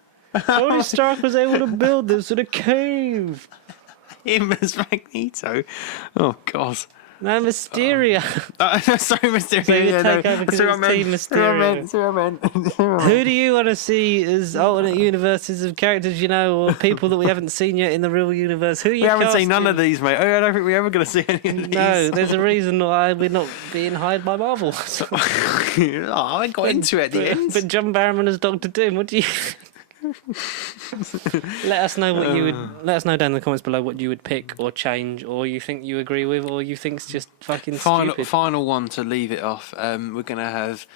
Tony Stark was able to build this in a cave. Him as Magneto. Oh God. No, Mysterio. Sorry, Mysterio. So you take over because it's Team Mysterio. Who do you want to see as alternate universes of characters you know, or people that we haven't seen yet in the real universe? Who are you We haven't casting? seen none of these, mate. I don't think we're ever going to see any of these. No, there's a reason why we're not being hired by Marvel. I got into it at the end. But John Barrowman as Doctor Doom. What do you? Let us know what you would. Let us know down in the comments below what you would pick or change, or you think you agree with, or you think's just fucking stupid. Final one to leave it off. We're going to have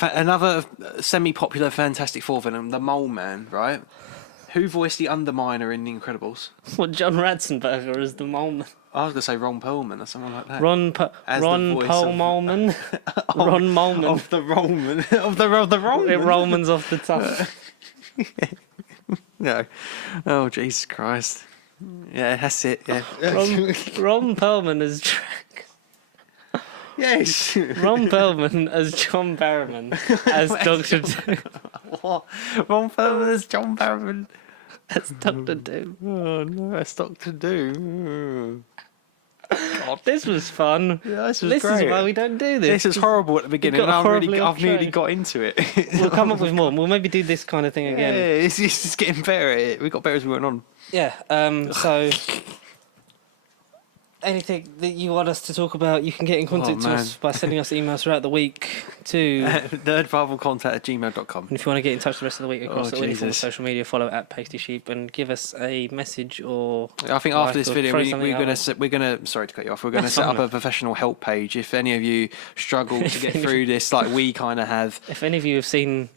another semi-popular Fantastic Four villain, the Mole Man, right? Who voiced the Underminer in The Incredibles? What, John Ratzenberger as the Mole? I was going to say Ron Perlman or someone like that. Ron As the voice of- Molman. Ron Molman. Of the Roman. Of the Roman. It Roman's off the tongue. No. Oh, Jesus Christ. Yeah, that's it. Yeah. Ron Perlman as Drax. Yes. Ron Perlman as John Barrowman as Doctor Doom. What? Ron Perlman as John Barrowman. As Doctor Doom. Oh no, that's Doctor Doom. God. This was fun. Yeah, this was This great. is why we don't do this. This was horrible at the beginning, got and horribly I've off nearly track. got into it. We'll come up with more. We'll maybe do this kind of thing Yeah, again. it's just getting better at it. We got better as we went on. Yeah. So, anything that you want us to talk about, you can get in contact to man. us by sending us emails throughout the week to. nerdrivalcontact@gmail.com. And if you want to get in touch the rest of the week across any form of Jesus. social media, follow at Pasty Sheep and give us a message or. I think like after this or video, throw we're something gonna out. we're gonna sorry to cut you off. We're gonna That's set up fine. a professional help page. If any of you struggle to get through this, like we kind of have, If any of you have seen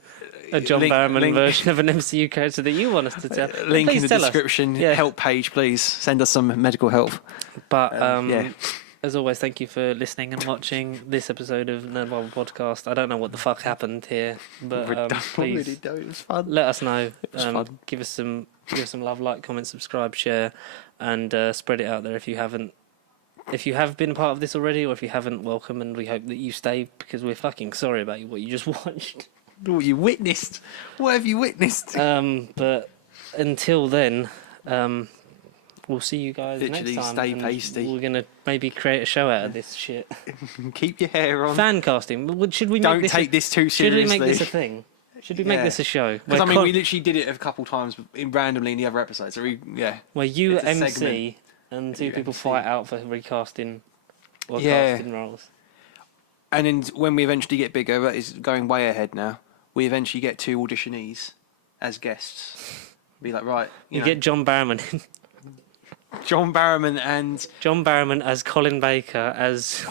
a John Link- Barrowman link- version of an MCU character that you want us to tell, link please in the tell us. description. Yeah. Help page, please send us some medical help. But Yeah. as always, thank you for listening and watching this episode of Nerd Bible Podcast. I don't know what the fuck happened here, but please It was fun. let us know. was fun. Give us some love, like, comment, subscribe, share, and spread it out there if you haven't. If you have been a part of this already, or if you haven't, welcome, and we hope that you stay because we're fucking sorry about what you just watched. What you witnessed? What have you witnessed? But until then, we'll see you guys Literally next time. stay and pasty. We're gonna maybe create a show out of this shit. Keep your hair on. Fan casting. Should we Don't make this take this too Should seriously. we make this a thing? Should we make Yeah. this a show? Because I mean, Where we literally did it a couple times randomly in the other episodes. So where you it's a MC segment. and two You people MC. fight out for recasting or Yeah. casting roles. And then when we eventually get bigger, that is going way ahead now. We eventually get 2 auditionees as guests. Be like, right, You know, get John Barrowman in. John Barrowman and John Barrowman as Colin Baker as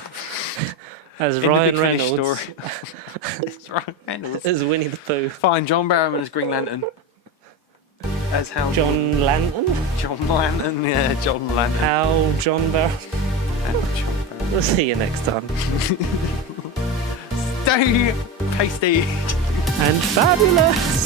in the Ryan Big Finish Reynolds story. It's Ryan Reynolds. as Winnie the Pooh. Fine, John Barrowman as Green Lantern. As Hal. John Lantern? John Lantern, yeah, John Lantern. How John Barrow. John Barrowman. We'll see you next time. Stay pasty. And fabulous!